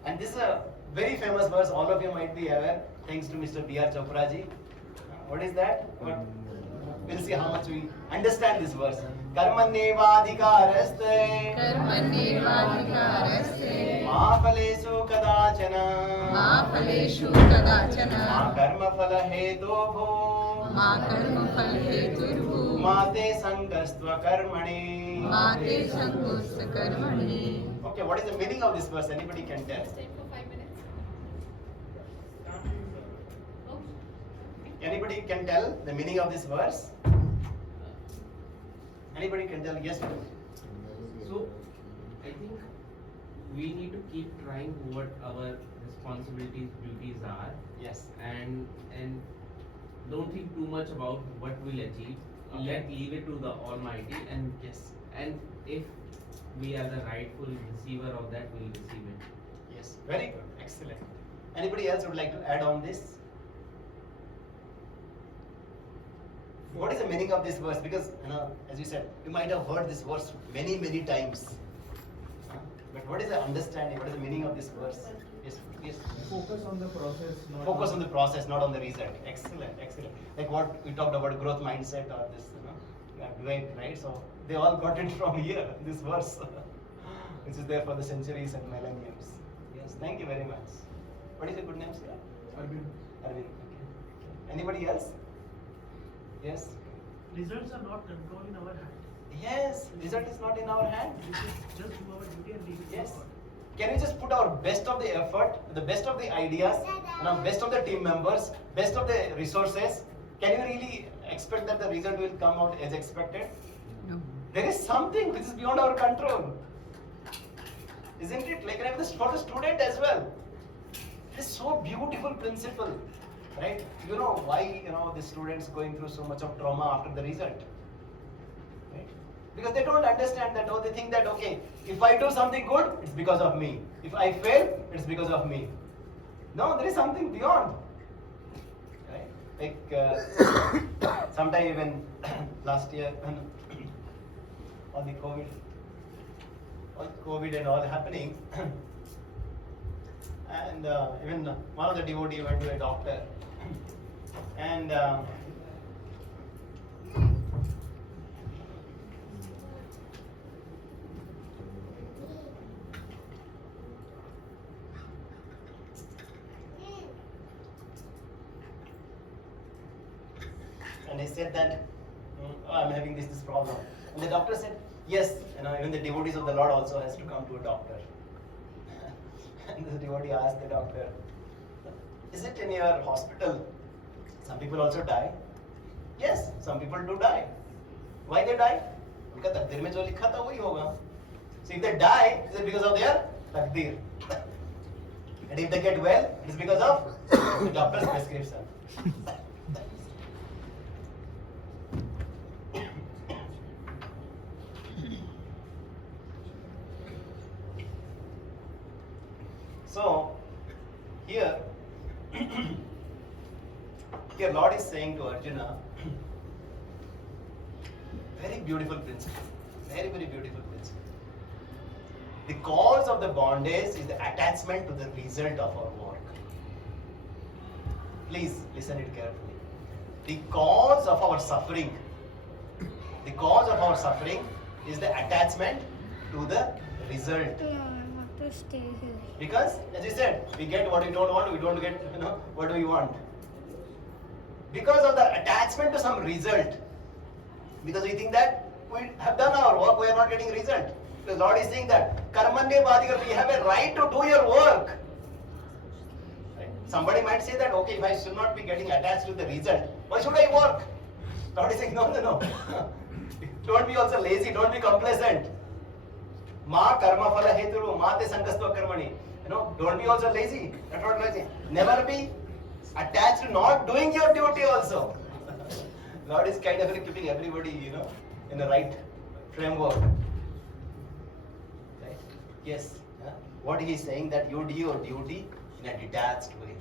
And this is a very famous verse, all of you might be aware, thanks to Mr. B.R. Chopra ji. What is that? We'll see how much we understand this verse. Karmanyevadhikaraste. Karmanyevadhikaraste. Ma phaleshu kadachana. Ma phaleshu kadachana. Ma karma phala hetobho. Ma karma phala heturvho. Ma te sangastva karmani. Ma te sangosta karmani. Okay, what is the meaning of this verse? Anybody can tell? Stay for 5 minutes. Anybody can tell the meaning of this verse? Anybody can tell? Yes. So, I think we need to keep trying what our responsibilities, duties are, Yes. and don't think too much about what we'll achieve. Okay. Leave it to the Almighty, and Yes. and if we are the rightful receiver of that, we'll receive it. Yes. Very good. Excellent. Anybody else would like to add on this? What is the meaning of this verse? Because as you said, you might have heard this verse many, many times. But what is the understanding? What is the meaning of this verse? Yes, yes. Focus on the process. Not Focus on the process, not on the result. Excellent, excellent. Like what we talked about growth mindset or this, great, right? So they all got it from here, this verse, which is there for the centuries and millenniums. Yes, thank you very much. What is your good name, sir? Arvind. Arvind. Okay. Anybody else? Yes. Results are not controlled in our hand. Yes. Result is not in our hand. We should just do our duty and leave it to Yes. God. Can we just put our best of the effort, the best of the ideas, best of the team members, best of the resources? Can you really expect that the result will come out as expected? No. There is something which is beyond our control. Isn't it? Like for the student as well. This is so beautiful principle. Right? You know why the students going through so much of trauma after the result? Right? Because they don't understand that, they think that, okay, if I do something good, it's because of me. If I fail, it's because of me. No, there is something beyond. Right? Like, sometime even last year, when all the COVID and all happening, and even one of the devotee went to a doctor, and he said that, I'm having this problem. And the doctor said, yes, even the devotees of the Lord also has to come to a doctor. And the devotee asked the doctor, is it in your hospital? Some people also die. Yes, some people do die. Why they die? Because takdir mein jo likha tha wahi hoga. So if they die, it is because of their takdir. And if they get well, it is because of the doctor's prescription. So, here Lord is saying to Arjuna, very beautiful principle, very, very beautiful principle. The cause of the bondage is the attachment to the result of our work. Please listen it carefully. The cause of our suffering is the attachment to the result. To stay here. Because, as you said, we get what we don't want, we don't get what do we want. Because of the attachment to some result. Because we think that we have done our work, we are not getting result. The Lord is saying that, Karmanye Badika, we have a right to do your work. Right? Somebody might say that, okay, if I should not be getting attached to the result, why should I work? Lord is saying, no. Don't be also lazy, don't be complacent. Ma karma phala heturu, ma te sankastva karmani. Don't be also lazy. That's not lazy. Never be attached to not doing your duty also. Lord is kind of keeping everybody, in the right framework. Right? Yes. What he is saying that you do your duty in a detached way.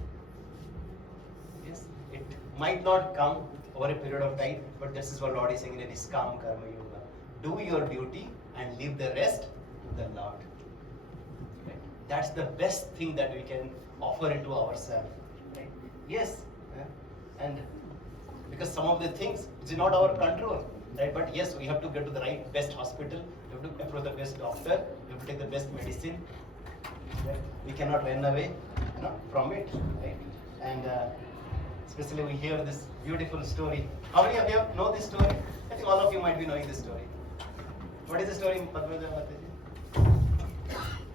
Yes. It might not come over a period of time, but this is what Lord is saying in this Niskam Karma Yoga. Do your duty and leave the rest to the Lord. Right? That's the best thing that we can offer it to ourselves. Right? Yes. And because some of the things it's not our control, right? But yes, we have to get to the right best hospital, we have to approach the best doctor, we have to take the best medicine. Right? We cannot run away, from it, right? And especially we hear this beautiful story. How many of you know this story? I think all of you might be knowing this story. What is the story, Padmaja Mataji?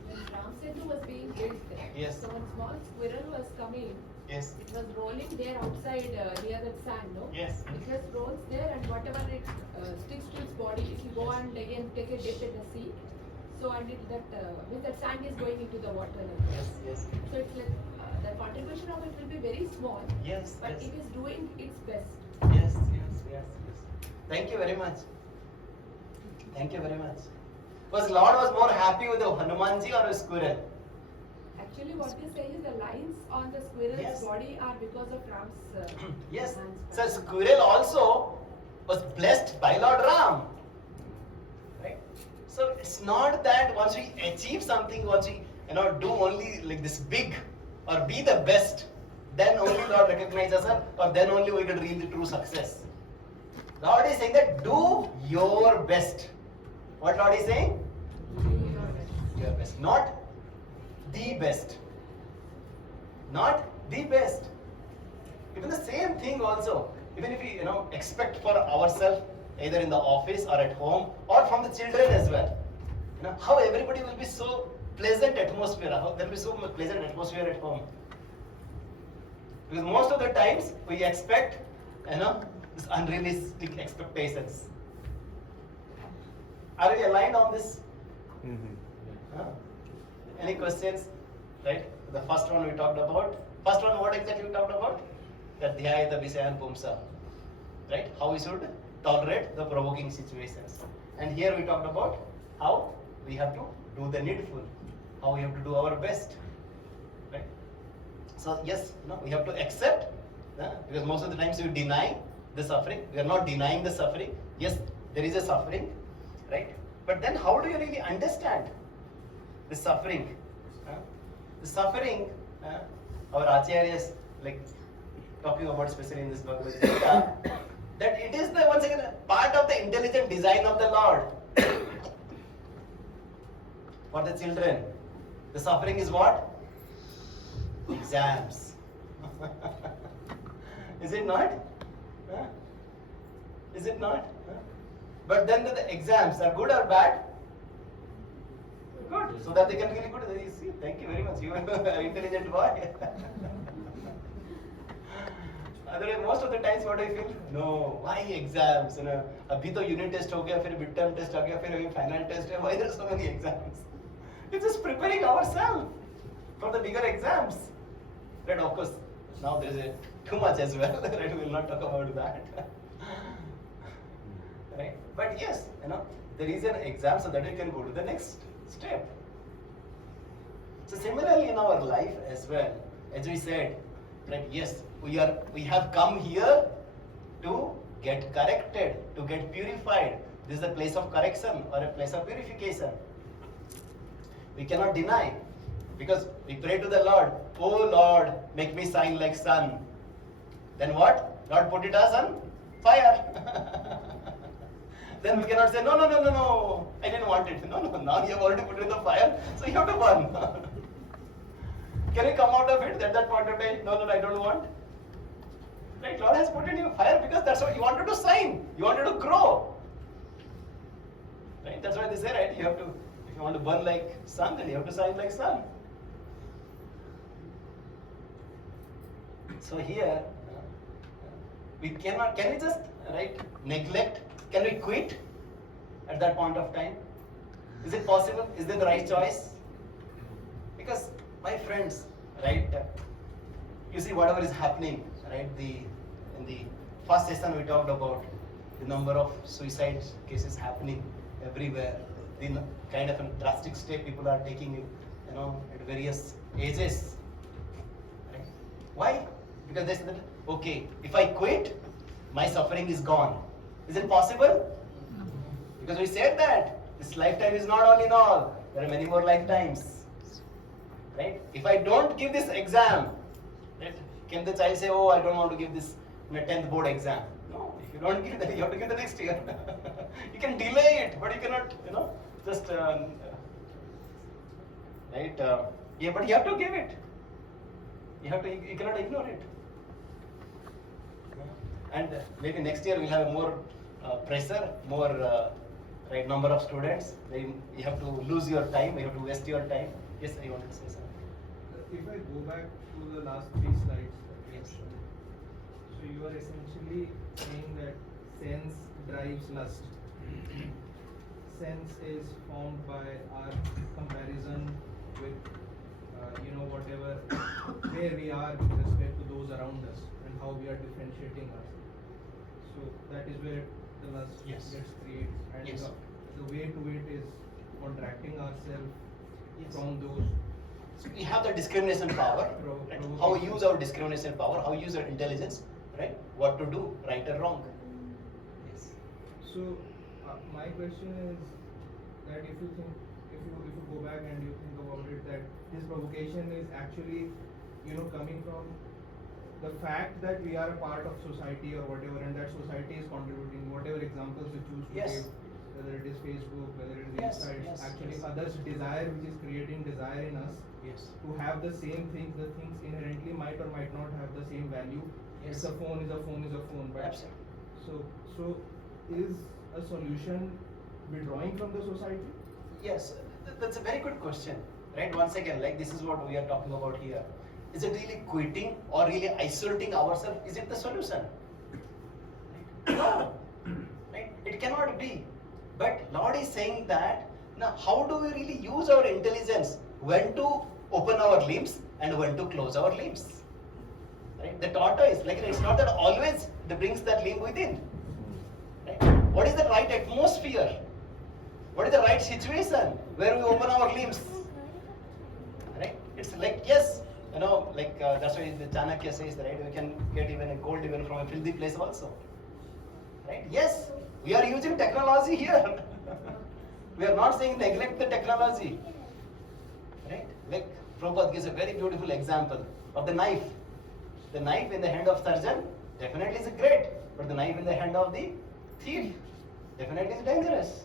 When Ramsetu was being built there, Yes. so a small squirrel was coming. Yes. It was rolling there outside near the sand, no? Yes. It just rolls there, and whatever it sticks to its body, it will go and again take a dip in the sea. So and that sand is going into the water. Like Yes. Yes. So it's like the contribution of it will be very small, Yes. but Yes. it is doing its best. Yes. Thank you very much. Thank you very much. Was Lord was more happy with the Hanumanji or a squirrel? Actually, what they say is the lines on the squirrel's Yes. body are because of Ram's. Yes. hands. So squirrel also was blessed by Lord Ram. Right? So it's not that once we achieve something, once we do only like this big or be the best, then only Lord recognizes us, or then only we can reach the true success. Lord is saying that do your best. What Lord is saying? Your best, not the best. not the best. Even the same thing also. Even if we expect for ourselves, either in the office or at home or from the children as well. How everybody will be so pleasant atmosphere. How there will be so much pleasant atmosphere at home. Because most of the times we expect, this unrealistic expectations. Are we aligned on this? Any questions? Right? The first one we talked about. First one, what exactly we talked about? That dhyayata visayan pumsa. Right? How we should tolerate the provoking situations. And here we talked about how we have to do the needful. How we have to do our best. Right? So yes, we have to accept, because most of the times we deny the suffering. We are not denying the suffering. Yes, there is a suffering, right? But then how do you really understand the suffering? The suffering, our acharyas like talking about, especially in this Bhagavad-Gita, that it is the, once again, part of the intelligent design of the Lord for the children. The suffering is what? Exams. Is it not? Is it not? But then the exams are good or bad? Good. So that they can really good. You see, thank you very much. You are an intelligent boy. Otherwise, most of the times what I feel, no, why exams? अभी तो unit test हो गया, फिर midterm test आ गया, फिर अभी final test है. Why there are so many exams? It's just preparing ourselves for the bigger exams. Right? Of course, now there is too much as well. Right? We will not talk about that. Right? But yes, there is an exam so that we can go to the next step. So similarly in our life as well, as we said, right? Yes, we have come here to get corrected, to get purified. This is a place of correction or a place of purification. We cannot deny, because we pray to the Lord, oh Lord, make me shine like sun. Then what? Lord put it as on fire. Then we cannot say, no, I didn't want it. No, now you have already put it in the fire, so you have to burn. Can you come out of it at that point of time? No, I don't want. Right? Lord has put it in your fire because that's what you wanted to shine. You wanted to grow. Right? That's why they say, right? You have to, if you want to burn like sun, then you have to shine like sun. So here, we cannot, can we just, right, neglect? Can we quit at that point of time? Is it possible? Is that the right choice? Because, my friends, right, you see whatever is happening, right, in the first session we talked about the number of suicide cases happening everywhere, the kind of a drastic step people are taking, at various ages. Right? Why? Because they said that, okay, if I quit, my suffering is gone. Is it possible? No. Because we said that this lifetime is not all in all. There are many more lifetimes. Right? If I don't give this exam, right, can the child say, oh, I don't want to give this 10th board exam? No, if you don't give that, you have to give the next year. You can delay it, but you cannot, just, right? Yeah, but you have to give it. You cannot ignore it. And maybe next year we'll have more pressure, more right number of students. Then you have to lose your time, you have to waste your time. Yes, I wanted to say something. If I go back to the last 3 slides, Yes. So you are essentially saying that sense drives lust. Sense is formed by our comparison with, whatever, where we are with respect to those around us and how we are differentiating ourselves. So that is where the lust Yes. gets created, and Yes. the way to it is contracting ourselves Yes. from those. So we have the discrimination power, right? How we use our discrimination power, how we use our intelligence, right? What to do, right or wrong. Yes. So my question is that if you go back and you think about it, that this provocation is actually coming from the fact that we are a part of society or whatever, and that society is contributing whatever examples you choose to Yes. give, whether it is Facebook, whether it is Yes, websites, yes, actually yes. others' desire which is creating desire in us, Yes. to have the same things. The things inherently might or might not have the same value. Yes. It's a phone is a phone is a phone. But Absolutely. so is a solution withdrawing from the society? Yes, that's a very good question. Right? Once again, like this is what we are talking about here. Is it really quitting or really isolating ourselves? Is it the solution? Right? No. Right? It cannot be. But Lord is saying that now how do we really use our intelligence? When to open our limbs and when to close our limbs? Right? The tortoise, like it's not that always it brings that limb within. Right? What is the right atmosphere? What is the right situation where we open our limbs? Right? It's like, yes, that's why the Chanakya says, right, we can get even a gold even from a filthy place also. Right? Yes, we are using technology here. We are not saying neglect the technology. Right? Like Prabhupada gives a very beautiful example of the knife. The knife in the hand of surgeon definitely is great, but the knife in the hand of the thief definitely is dangerous.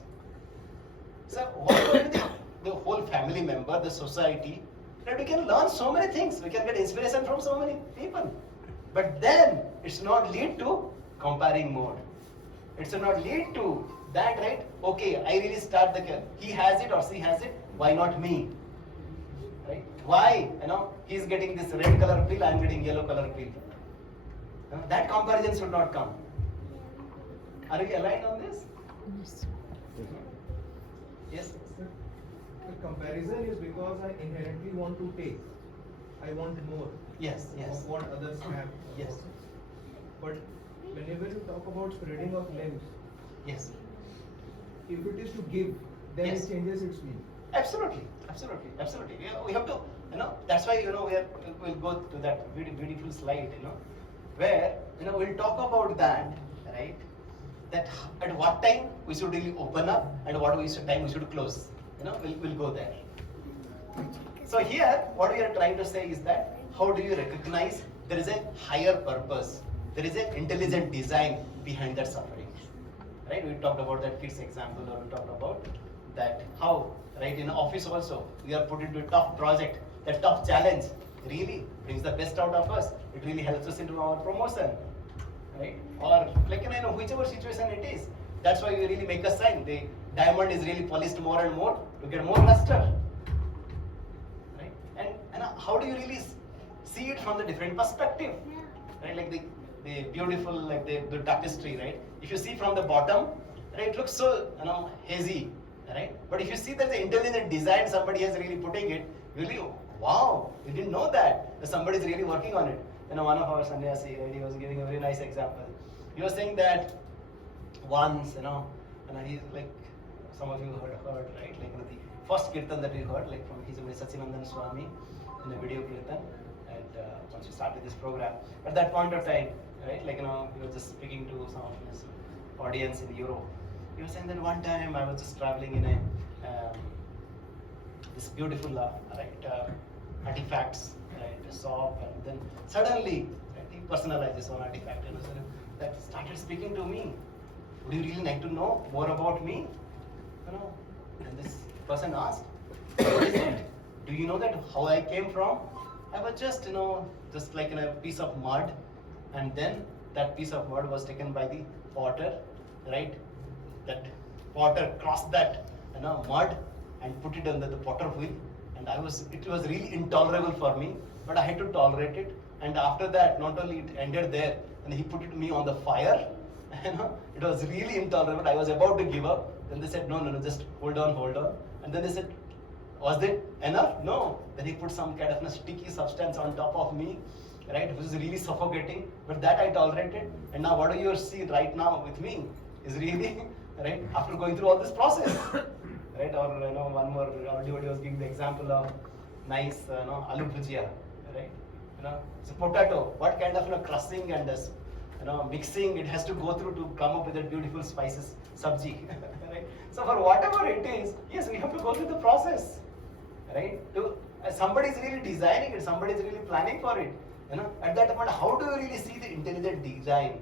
So what will the whole family member, the society, that we can learn so many things, we can get inspiration from so many people. But then it's not lead to comparing mode. It should not lead to that, right? Okay, I really start he has it or she has it, why not me? Right? Why? He's getting this red color pill, I'm getting yellow color pill. That comparison should not come. Are we aligned on this? Yes. Yes? The comparison is because I inherently want to take. I want more. Yes, yes. Of what others have. Yes. But whenever you talk about spreading of limbs, Yes. if it is to give, then Yes. it changes its meaning. Absolutely, absolutely, absolutely. We have to, that's why, we'll go to that beautiful slide, where, we'll talk about that, right? That at what time we should really open up and what time we should close. We'll go there. So here, what we are trying to say is that how do you recognize there is a higher purpose, there is an intelligent design behind that suffering. Right? We talked about that kids example, or we talked about that how, right, in office also, we are put into a tough project, that tough challenge really brings the best out of us. It really helps us into our promotion. Right? Or like, whichever situation it is. That's why we really make a sign. The diamond is really polished more and more to get more luster. Right? And how do you really see it from the different perspective? Right? Like the beautiful, like the tapestry, right? If you see from the bottom, right, it looks so hazy, right? But if you see that the intelligent design somebody has really putting it, you really, wow, we didn't know that somebody is really working on it. One of our sannyasi, right, he was giving a very nice example. He was saying that once, he's like, some of you heard, right? Like the first kirtan that we heard, like from his Sachinandan Swami in the video kirtan, and once we started this program, at that point of time, right, like he was just speaking to some of his audience in Europe. He was saying that one time I was just traveling in a this beautiful artifacts, right, a shop, and then suddenly, right, he personalized this one artifact, so that started speaking to me. Would you really like to know more about me? And this person asked, what is it? Do you know that how I came from? I was just, just like in a piece of mud, and then that piece of mud was taken by the potter, right? That potter crossed that, mud and put it under the potter wheel, and it was really intolerable for me, but I had to tolerate it. And after that, not only it ended there, and he put me on the fire. It was really intolerable. I was about to give up. Then they said, no, just hold on. And then they said, was it enough? No. Then he put some kind of a sticky substance on top of me, right? Which was really suffocating. But that I tolerated. And now what do you see right now with me is really, right, after going through all this process. Right? Or one more devotee was giving the example of nice aloo bhujia, right? It's a potato. What kind of crushing and mixing it has to go through to come up with a beautiful spices sabji, right? So for whatever it is, yes, we have to go through the process, right? Somebody is really designing it, somebody is really planning for it. At that point, how do you really see the intelligent design?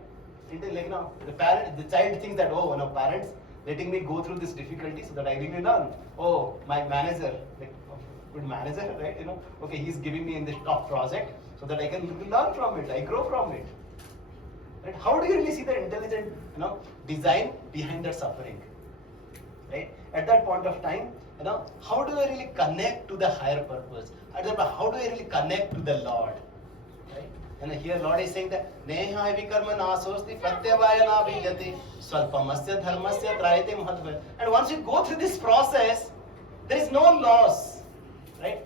The child thinks that, parents letting me go through this difficulty so that I really learn. Oh, my manager, like good manager, right? Okay, he's giving me in this top project so that I can learn from it, I grow from it. Right? How do you really see the intelligent, design behind that suffering? Right? At that point of time, how do I really connect to the higher purpose? How do I really connect to the Lord? Right? And here Lord is saying that Neha vikarma nasosti pratyavayana vijati swalpamasya dharmasya trayate mahatva. And once you go through this process, there is no loss. Right?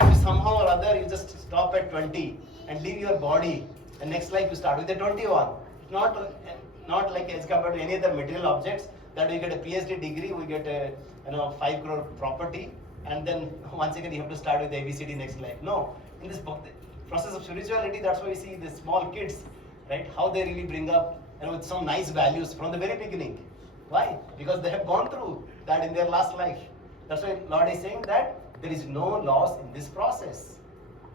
If you somehow or other you just stop at 20 and leave your body, and next life you start with the 21. Not like as compared to any other material objects that we get a PhD degree, we get a 5 crore property, and then once again you have to start with ABCD next life. No, in this process of spirituality, that's why we see the small kids, right? How they really bring up with some nice values from the very beginning. Why? Because they have gone through that in their last life. That's why Lord is saying that there is no loss in this process,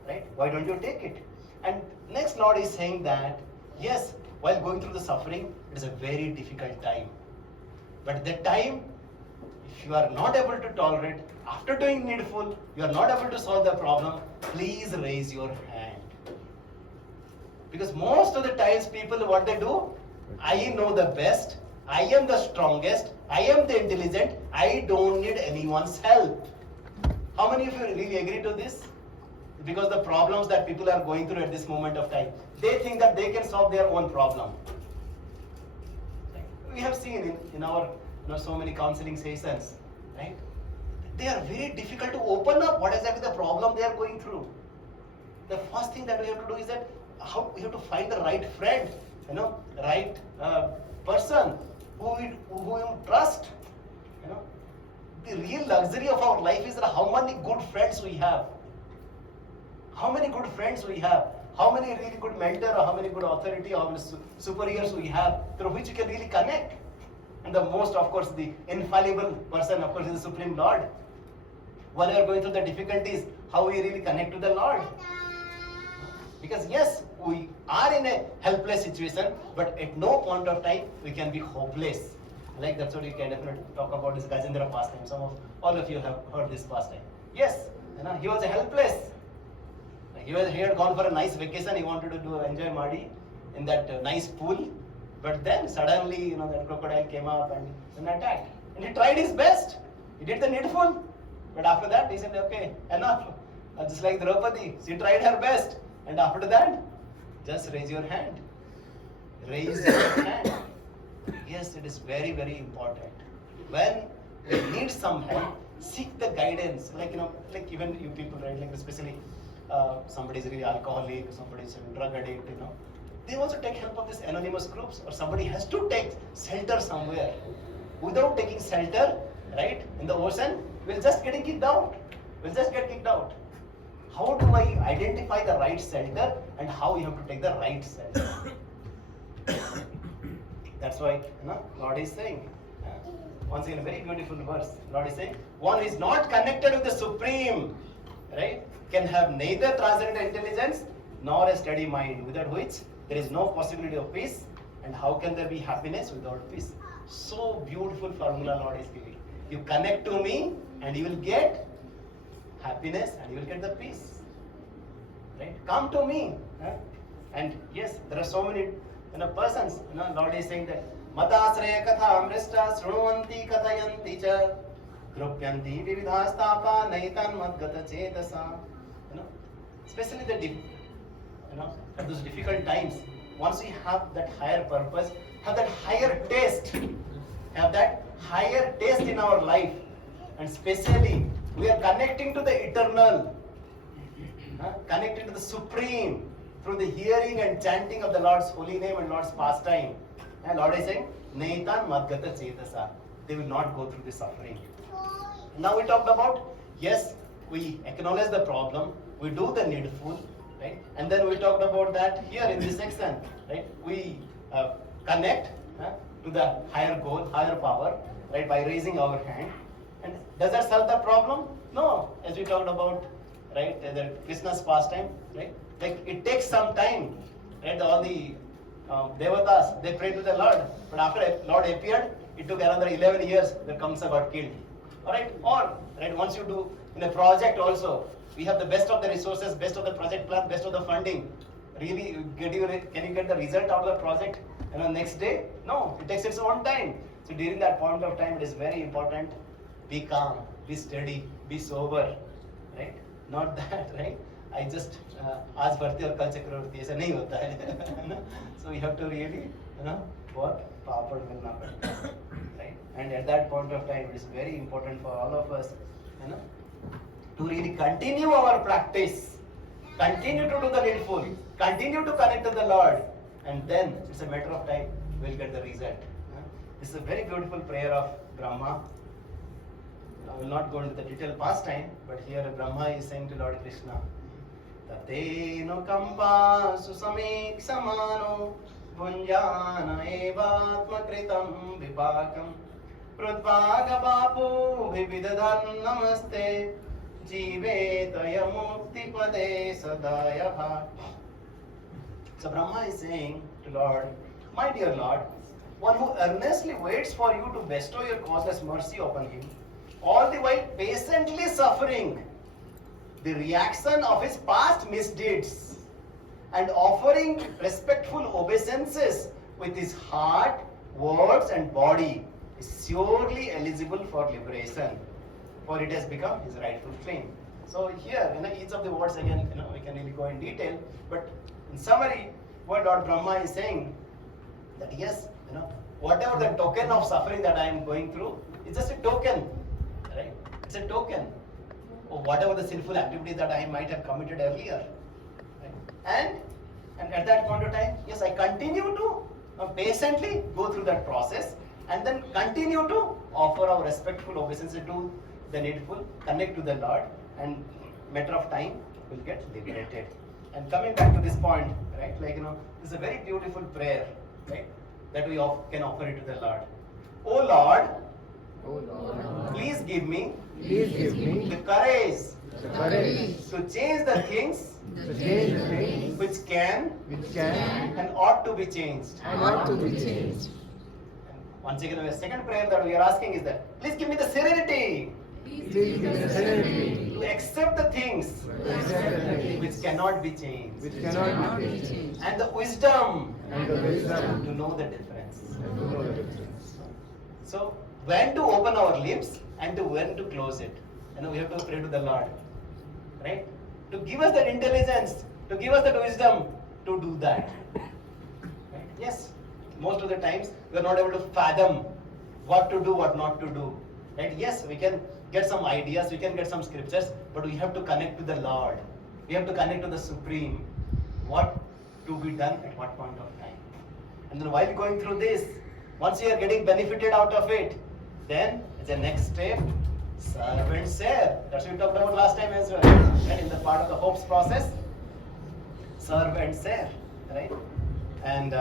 right? Why don't you take it? And next Lord is saying that yes, while going through the suffering, it is a very difficult time. But at that time, if you are not able to tolerate, after doing needful, you are not able to solve the problem, please raise your hand. Because most of the times people, what they do, I know the best, I am the strongest, I am the intelligent, I don't need anyone's help. How many of you really agree to this? Because the problems that people are going through at this moment of time, they think that they can solve their own problem. We have seen in our so many counseling sessions, right? They are very difficult to open up what exactly the problem they are going through. The first thing that we have to do is that how we have to find the right friend, right person who you trust. The real luxury of our life is that how many good friends we have. How many good friends we have. How many really good mentor, or how many good authority, or how many superiors we have through which you can really connect. And the most, of course, the infallible person, of course, is the Supreme Lord. When we are going through the difficulties, how we really connect to the Lord. Because yes, we are in a helpless situation, but at no point of time we can be hopeless. Like that's what we can definitely talk about this Gajendra pastime. All of you have heard this pastime. Yes, he was helpless. He had gone for a nice vacation. He wanted to enjoy Madi in that nice pool, but then suddenly, that crocodile came up and attacked. And he tried his best. He did the needful, but after that he said, "Okay, enough." Just like Draupadi, she tried her best, and after that, just raise your hand. Raise your hand. Yes, it is very, very important. When you need some help, seek the guidance. Like even you people, right? Like especially. Somebody is really alcoholic, somebody is a drug addict, They also take help of these anonymous groups, or somebody has to take shelter somewhere. Without taking shelter, right, in the ocean, we'll just get kicked out. We'll just get kicked out. How do I identify the right shelter and how you have to take the right shelter? That's why Lord is saying, once again a very beautiful verse. Lord is saying, one who is not connected with the Supreme, right, can have neither transcendental intelligence nor a steady mind, without which there is no possibility of peace. And how can there be happiness without peace? So beautiful formula Lord is giving. You connect to me and you will get happiness and you will get the peace. Right? Come to me. And yes, there are so many persons. Lord is saying that Matasraya katha amrishta srunuvanti kathayanti cha Drupyanti vividhastapa naitan madgata chetasa. Especially at those difficult times, once we have that higher purpose, have that higher taste in our life, and especially we are connecting to the eternal, connecting to the Supreme through the hearing and chanting of the Lord's holy name and Lord's pastime. And Lord is saying, Naitan madgata chetasa. They will not go through the suffering. Now we talked about, yes, we acknowledge the problem, we do the needful, right? And then we talked about that here in this section, right? We connect to the higher goal, higher power, right? By raising our hand. And does that solve the problem? No. As we talked about, right? The Krishna's pastime, right? Like it takes some time, right? All the Devatas, they pray to the Lord, but after Lord appeared, it took another 11 years. The Kamsa got killed. Alright, or right, once you do In a project also, we have the best of the resources, best of the project plan, best of the funding. Really, can you get the result out of the project next day? No, it takes its own time. So during that point of time, it is very important. Be calm, be steady, be sober, right? Not that, right? I just आज भर्ती और कल चक्रवर्ती ऐसा नहीं होता है. So you have to really, what पापड़ मिलना पड़ता है, right? And at that point of time, it is very important for all of us, to really continue our practice, continue to do the needful, continue to connect to the Lord, and then it's a matter of time we'll get the result. This is a very beautiful prayer of Brahma. I will not go into the detailed pastime, but here Brahma is saying to Lord Krishna, Tateno kampa susamik samano bhunjana evatma kritam vipakam prudvaga bapu vividadhan namaste jivetaya mukti pade sadaya. So Brahma is saying to Lord, my dear Lord, one who earnestly waits for you to bestow your causeless mercy upon him, all the while patiently suffering the reaction of his past misdeeds and offering respectful obeisances with his heart, words and body, is surely eligible for liberation, for it has become his rightful claim. So here, each of the words again, we can really go in detail, but in summary, what Lord Brahma is saying, that yes, whatever the token of suffering that I am going through, it's just a token, right? It's a token of whatever the sinful activities that I might have committed earlier, right? And at that point of time, yes, I continue to patiently go through that process, and then continue to offer our respectful obeisance to the needful, connect to the Lord, and matter of time will get liberated. And coming back to this point, right, this is a very beautiful prayer, right, that we can offer it to the Lord. Oh Lord, please give me the courage to change the things which can and ought to be changed. And once again, the second prayer that we are asking is that, please give me the serenity to accept the things which cannot be changed, and the wisdom to know the difference. So when to open our lips and to when to close it, we have to pray to the Lord, right, to give us that intelligence, to give us that wisdom to do that, right? Yes, most of the times we are not able to fathom what to do, what not to do, right? Yes, we can get some ideas, we can get some scriptures, but we have to connect to the Lord. We have to connect to the Supreme. What to be done at what point of time. And then while going through this, once you are getting benefited out of it, then the next step, serve and share. That's what we talked about last time as well. And in the part of the hopes process, serve and share, right? And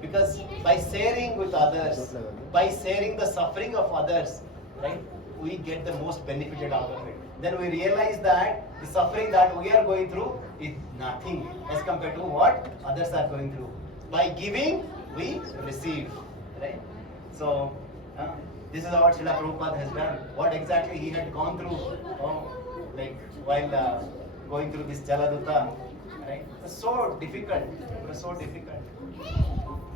because by sharing with others, by sharing the suffering of others, right, we get the most benefited out of it. Then we realize that the suffering that we are going through is nothing as compared to what others are going through. By giving, we receive, right? So this is what Srila Prabhupada has done. What exactly he had gone through, while going through this Jaladuta, right? It was so difficult. It was so difficult.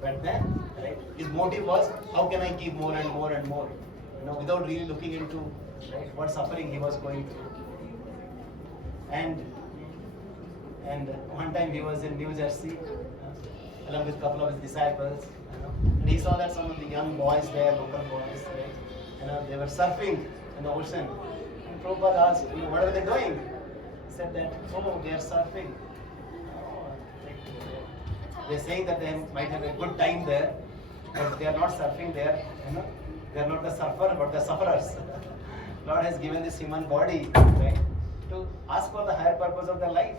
But then, right, his motive was, how can I give more and more and more? Without really looking into, right, what suffering he was going through. And one time he was in New Jersey, along with a couple of his disciples, and he saw that some of the young boys there, local boys, right, they were surfing in the ocean. And Prabhupada asked, what are they doing? He said that, they are surfing. They're saying that they might have a good time there, but they are not surfing there. They are not the surfer, but the sufferers. Lord has given this human body, right, to ask for the higher purpose of their life.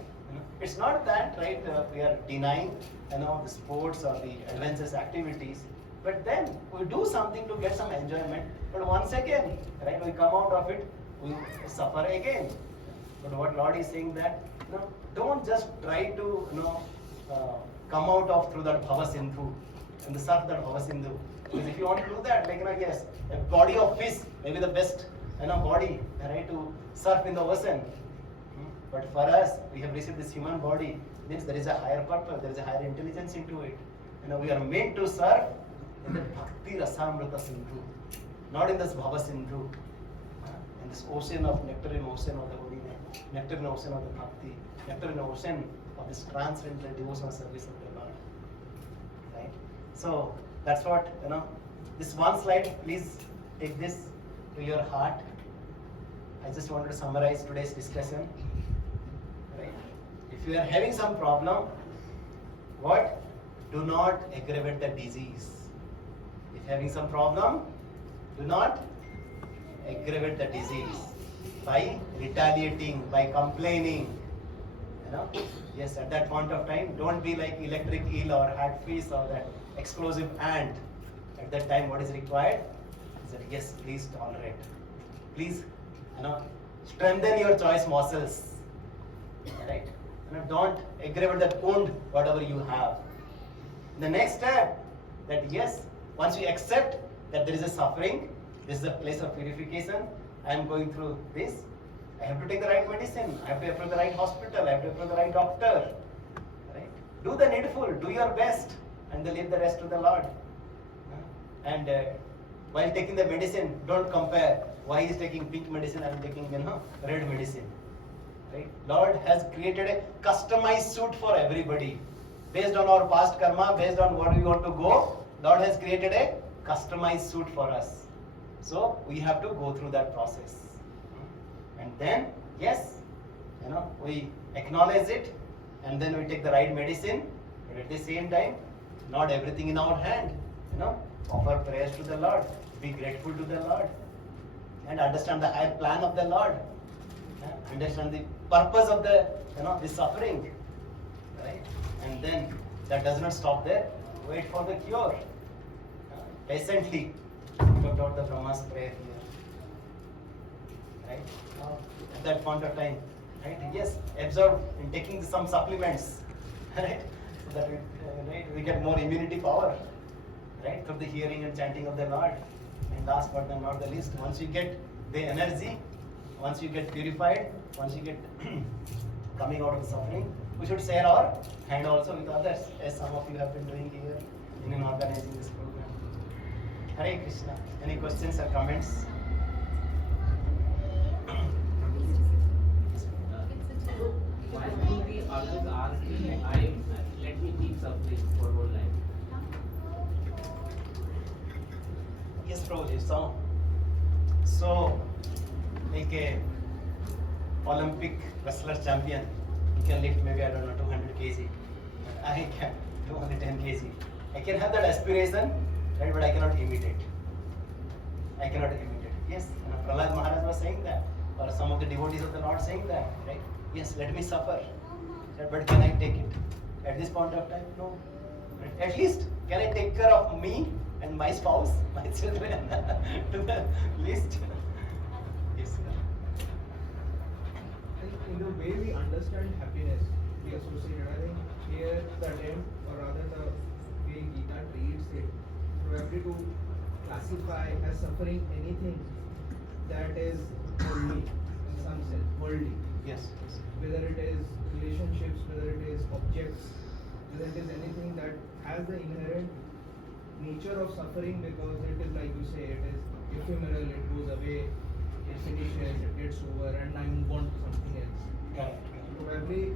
It's not that, right, we are denying, the sports or the adventurous activities, but then we do something to get some enjoyment. But once again, right, we come out of it, we suffer again. But what Lord is saying that, don't just try to, come out of through that Bhava Sindhu and the surf that Bhava Sindhu. Because if you want to do that, yes, a body of fish may be the best body, right, to surf in the ocean. But for us, we have received this human body. Means there is a higher purpose, there is a higher intelligence into it. We are meant to serve in the Bhakti Rasamrita Sindhu, not in this Bhava Sindhu. In this ocean of nectarine ocean of the holy name, nectarine ocean of the Bhakti, nectarine ocean of this transcendental devotional service of the Lord. Right? So that's what, this one slide, please take this to your heart. I just wanted to summarize today's discussion. Right? If you are having some problem, what? Do not aggravate the disease. If having some problem, do not aggravate the disease by retaliating, by complaining. Yes, at that point of time, don't be like electric eel or hat fish or that explosive ant. At that time, what is required is that, yes, please tolerate. Please, strengthen your choice muscles. Right? Don't aggravate that wound, whatever you have. The next step, that yes, once you accept that there is a suffering, this is a place of purification, I am going through this, I have to take the right medicine, I have to approach the right hospital, I have to approach the right doctor. Right? Do the needful, do your best, and then leave the rest to the Lord. And while taking the medicine, don't compare why he is taking pink medicine and I am taking red medicine. Right? Lord has created a customized suit for everybody. Based on our past karma, based on what we want to go, Lord has created a customized suit for us. So we have to go through that process. And then, yes, we acknowledge it, and then we take the right medicine, but at the same time, not everything in our hand. Offer prayers to the Lord, be grateful to the Lord, and understand the higher plan of the Lord. Understand the purpose of the suffering. Right? And then that does not stop there. Wait for the cure. Patiently. We talked about the Brahma's prayer here. Right? At that point of time. Right? Yes, absorb in taking some supplements. Right? So that we get more immunity power. Right? Through the hearing and chanting of the Lord. And last but not the least, once you get the energy, once you get purified, once you get coming out of the suffering, we should share our hand also with others, as some of you have been doing here in organizing this program. Hare Krishna. Any questions or comments? Why do we always ask let me keep suffering for whole life? Yes, Prabhuji. So, like a Olympic wrestler champion, he can lift maybe, 200 kg. I can do only 10 kg. I can have that aspiration, right? But I cannot imitate. Yes, Prahlad Maharaj was saying that, or some of the devotees of the Lord saying that, right? Yes, let me suffer, but can I take it? At this point of time, no. At least, can I take care of me and my spouse, my children, to the least? Yes, sir. In the way we understand happiness, we associate it. I think here the attempt, or rather the way Gita treats it, probably to classify as suffering anything that is worldly, in some sense, worldly. Yes. Whether it is relationships, whether it is objects, whether it is anything that has the inherent nature of suffering, because it is like you say, it is ephemeral, it goes away, it finishes, it gets over, and I move on to something else. Correct. Probably,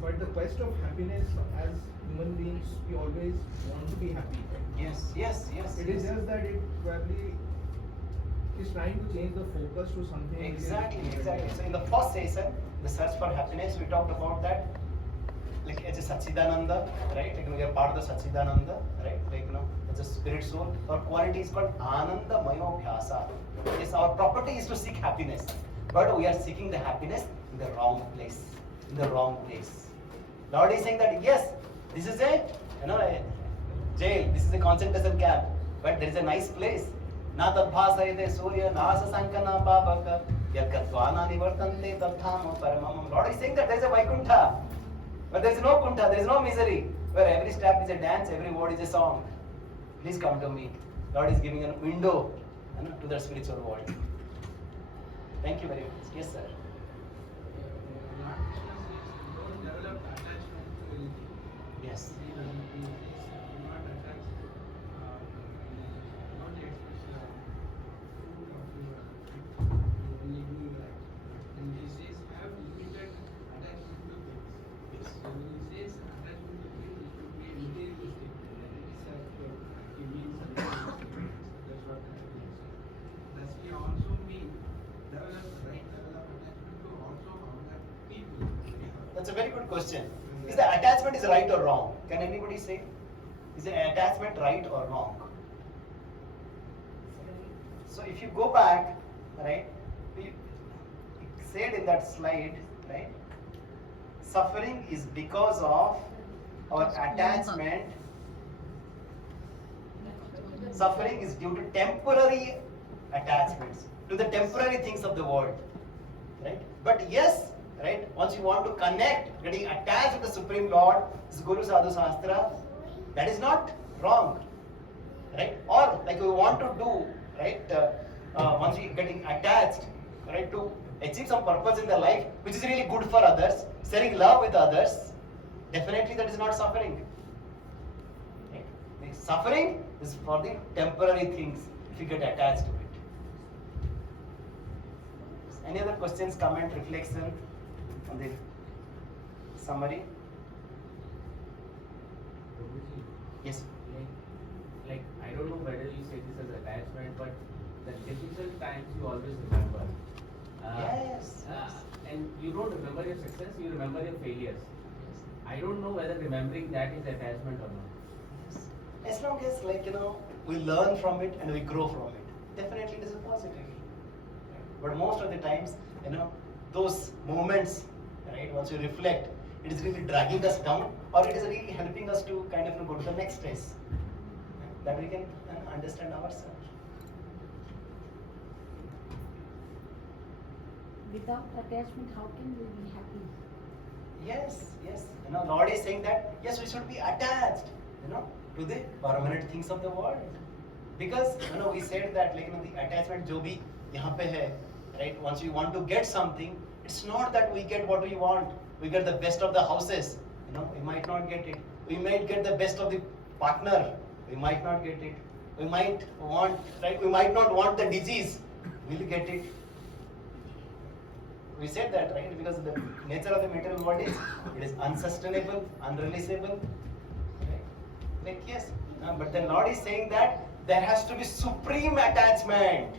but the quest of happiness, as human beings, we always want to be happy. Yes. It is just that it probably is trying to change the focus to something. Exactly. So in the first session, the search for happiness, we talked about that, like as a Satchidananda, right? Like we are part of the Satchidananda, right? Like as a spirit soul. Our quality is called Ananda Mayo Bhyasa. Yes, our property is to seek happiness, but we are seeking the happiness in the wrong place. Lord is saying that yes, this is a a jail, this is a concentration camp, but there is a nice place. Na tadbhasayate surya nasa sankana babaka yakatwana nivartante tadhama paramam. Lord is saying that there is a Vaikuntha, but there is no Kuntha, there is no misery, where every step is a dance, every word is a song. Please come to me. Lord is giving a window to the spiritual world. Thank you very much. Yes, sir. Don't develop attachment to anything. Yes. Do not attach, not express food of your when you do your act. And he says have limited attachment to things. Yes. So when he says attachment to things, it should be materialistic. It's like he means something. That's what I mean. Does he also mean develop attachment to also other people? That's a very good question. Is the attachment is right or wrong? Can anybody say? Is the attachment right or wrong? So if you go back, right, we said in that slide, right, suffering is because of our attachment. Suffering is due to temporary attachments, to the temporary things of the world, right? But yes, right, once you want to connect, getting attached to the Supreme Lord, this Guru Sadhu Shastra, that is not wrong, right? Or like we want to do, right, once we getting attached, right, to achieve some purpose in the life, which is really good for others, sharing love with others, definitely that is not suffering. Right? The suffering is for the temporary things, if you get attached to it. Any other questions, comment, reflection on the summary? Yes. Like I don't know whether you say this as attachment, but the difficult times you always remember. Yes. And you don't remember your success, you remember your failures. I don't know whether remembering that is attachment or not. Yes. As long as, like, we learn from it and we grow from it, definitely it is a positive. But most of the times, those moments, right, once you reflect, it is really dragging us down, or it is really helping us to kind of go to the next phase, that we can understand ourselves. Without attachment, how can we be happy? Yes, yes. Lord is saying that, yes, we should be attached, to the permanent things of the world. Because, we said that, like, the attachment jo bhi yahan pe hai, right? Once we want to get something, it's not that we get what we want. We get the best of the houses, we might not get it. We might get the best of the partner, we might not get it. We might want, right? We might not want the disease, we'll get it. We said that, right? Because the nature of the material world is, it is unsustainable, unreleasable. Right? Like, yes, but the Lord is saying that there has to be supreme attachment.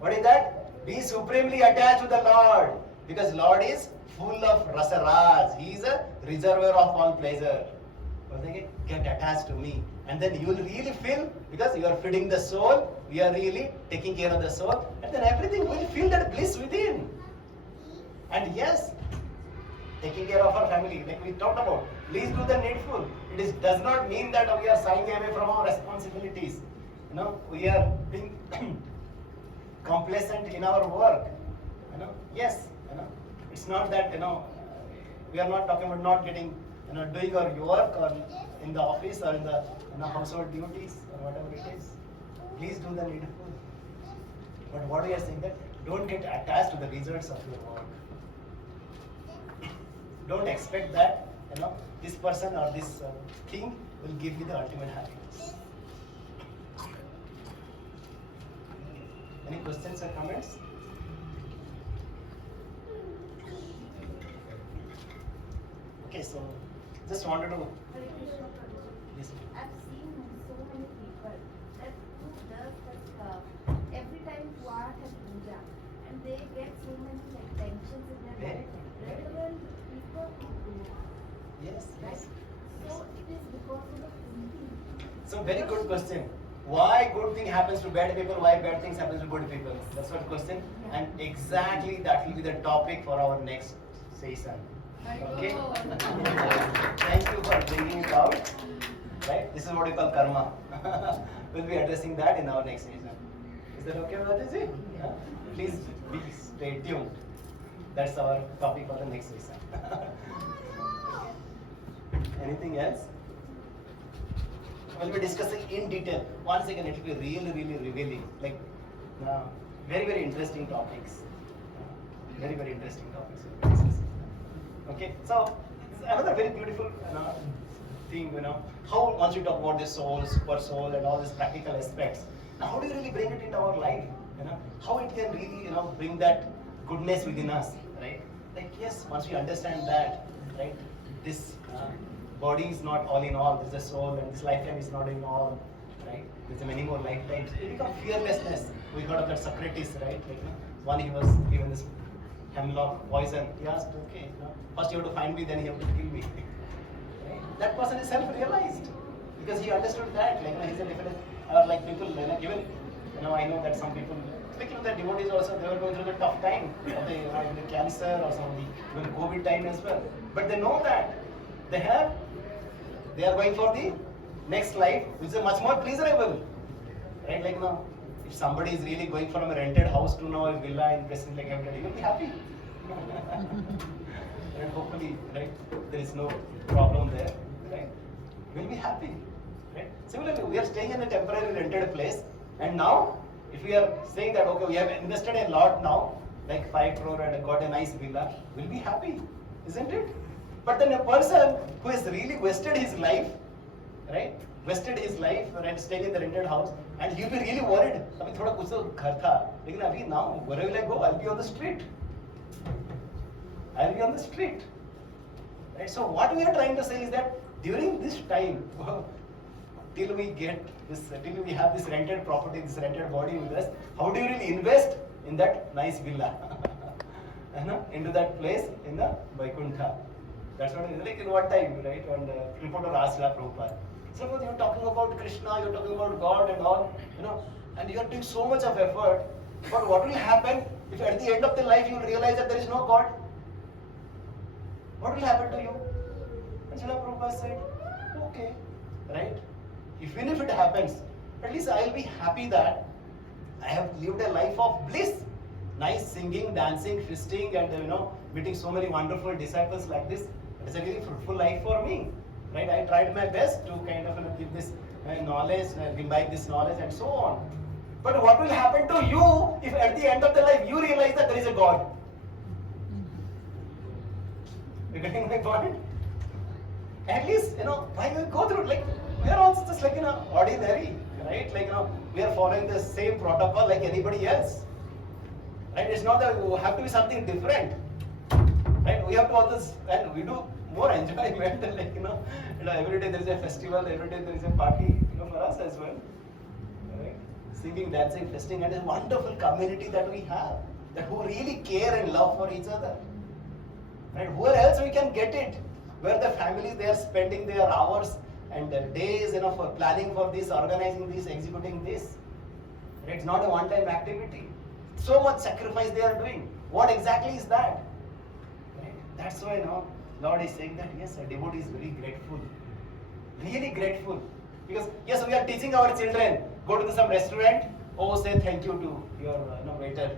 What is that? Be supremely attached to the Lord, because Lord is full of rasaras. He is a reservoir of all pleasure. Get attached to me, and then you will really feel, because you are feeding the soul, we are really taking care of the soul, and then everything will feel that bliss within. And yes, taking care of our family, like we talked about, please do the needful. It does not mean that we are shying away from our responsibilities. We are being complacent in our work. Yes, it's not that we are not talking about not getting doing our work or in the office or in the household duties or whatever it is. Please do the needful. But what we are saying that don't get attached to the results of your work. Don't expect that this person or this thing will give you the ultimate happiness. Any questions or comments? Okay, so just wanted to. Yes. I've seen so many people that who does that stuff every time Dwar has puja, and they get so many tensions in their life. Relevant people who do that. Yes, yes. So it is because of the thinking. So very good question. Why good thing happens to bad people? Why bad things happens to good people? That's what question. And exactly that will be the topic for our next session. Okay. Thank you for bringing it out. Right. This is what we call karma. We'll be addressing that in our next session. Is that okay, Mataji? Yeah? Please stay tuned. That's our topic for the next session. Anything else? We'll be discussing in detail. Once again, it will be really, really revealing. Like, very, very interesting topics. Very, very interesting topic. So, this is- okay, so it's another very beautiful thing, how once you talk about the soul, super soul, and all these practical aspects, now how do you really bring it into our life? How it can really, bring that goodness within us, right? Like, yes, once we understand that, right, this body is not all in all, there's a soul, and this lifetime is not in all, right? There's many more lifetimes. It becomes fearlessness. We heard of that Socrates, right? Like, one he was given this hemlock poison. He asked, okay, first you have to find me, then you have to kill me. Right? That person is self-realized because he understood that. Like, he's a different, like people, even, I know that some people, speaking of the devotees also, they were going through the tough time of the cancer or some of the even COVID time as well. But they know that they are going for the next life, which is much more pleasurable. Right? Like now, if somebody is really going from a rented house to now a villa in places like everybody, you'll be happy. And hopefully, right, there is no problem there. Right? We'll be happy. Right? Similarly, we are staying in a temporary rented place, and now, if we are saying that, okay, we have invested a lot now, like 5 crore and got a nice villa, we'll be happy, isn't it? But then a person who has really wasted his life, right? Wasted his life and staying in the rented house, and he'll be really worried. अभी थोड़ा कुछ तो घर था, लेकिन अभी now where will I go? I'll be on the street. I'll be on the street. Right? So what we are trying to say is that during this time, till we get this, till we have this rented property, this rented body with us, how do you really invest in that nice villa? Into that place in the Vaikuntha. That's what it is. Like in what time, right? And reporter asked Prabhupada. So you're talking about Krishna, you're talking about God and all, and you're doing so much of effort. But what will happen if at the end of the life you realize that there is no God? What will happen to you? And Srila Prabhupada said, okay, right? Even if it happens, at least I'll be happy that I have lived a life of bliss. Nice singing, dancing, feasting, and meeting so many wonderful disciples like this. It's a really fruitful life for me. Right? I tried my best to kind of give this knowledge, imbibe this knowledge, and so on. But what will happen to you if at the end of the life you realize that there is a God? You getting my point? At least, why we go through, like, we are also just like, ordinary, right? Like, we are following the same protocol like anybody else. Right? It's not that we have to be something different. Right? We have to all this, and we do more enjoyment, like, every day there is a festival, every day there is a party, for us as well. Right? Singing, dancing, feasting, and a wonderful community that we have, that who really care and love for each other. Right? Where else we can get it? Where the families, they are spending their hours and days, for planning for this, organizing this, executing this. Right? It's not a one-time activity. So much sacrifice they are doing. What exactly is that? Right? That's why Lord is saying that yes, a devotee is very grateful. Really grateful. Because yes, we are teaching our children, go to some restaurant, say thank you to your waiter.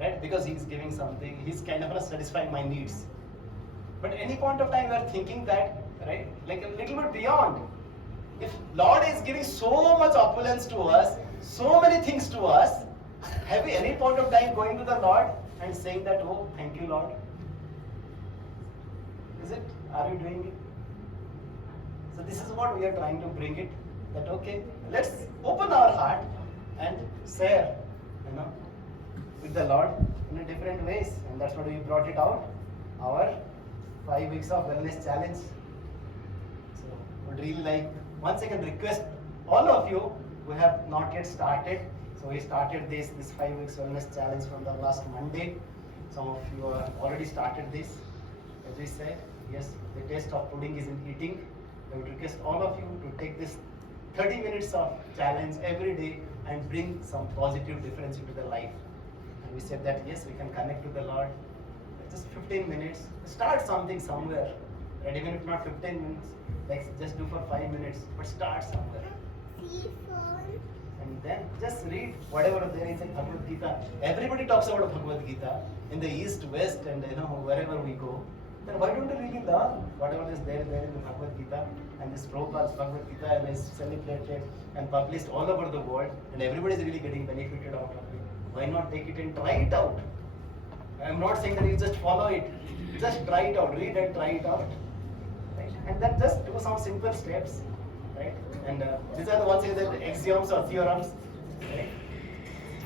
Right? Because he's giving something, he's kind of satisfying my needs. But any point of time we are thinking that, right, like a little bit beyond. If Lord is giving so much opulence to us, so many things to us, have we any point of time going to the Lord and saying that, oh, thank you, Lord? Is it? Are we doing it? So this is what we are trying to bring it, that okay, let's open our heart and share, with the Lord in a different ways. And that's what we brought it out, our 5 weeks of wellness challenge. So would really like, once again request all of you who have not yet started. So we started this 5 weeks wellness challenge from the last Monday. Some of you have already started this. As we said, yes, the taste of pudding is in eating. I would request all of you to take this 30 minutes of challenge every day and bring some positive difference into the life. And we said that yes, we can connect to the Lord. Just 15 minutes. Start something somewhere. And even if not 15 minutes, like just do for 5 minutes, but start somewhere. And then just read whatever there is in Bhagavad-Gita. Everybody talks about Bhagavad-Gita in the east, west, and wherever we go. Then why don't you really learn whatever is there in the Bhagavad-Gita? And this Prabhupada's Bhagavad-Gita is celebrated and published all over the world, and everybody is really getting benefited out of it. Why not take it and try it out? I'm not saying that you just follow it. Just try it out. Read and try it out. Right? And then just do some simple steps. Right? And these are the ones that the axioms or theorems. Right?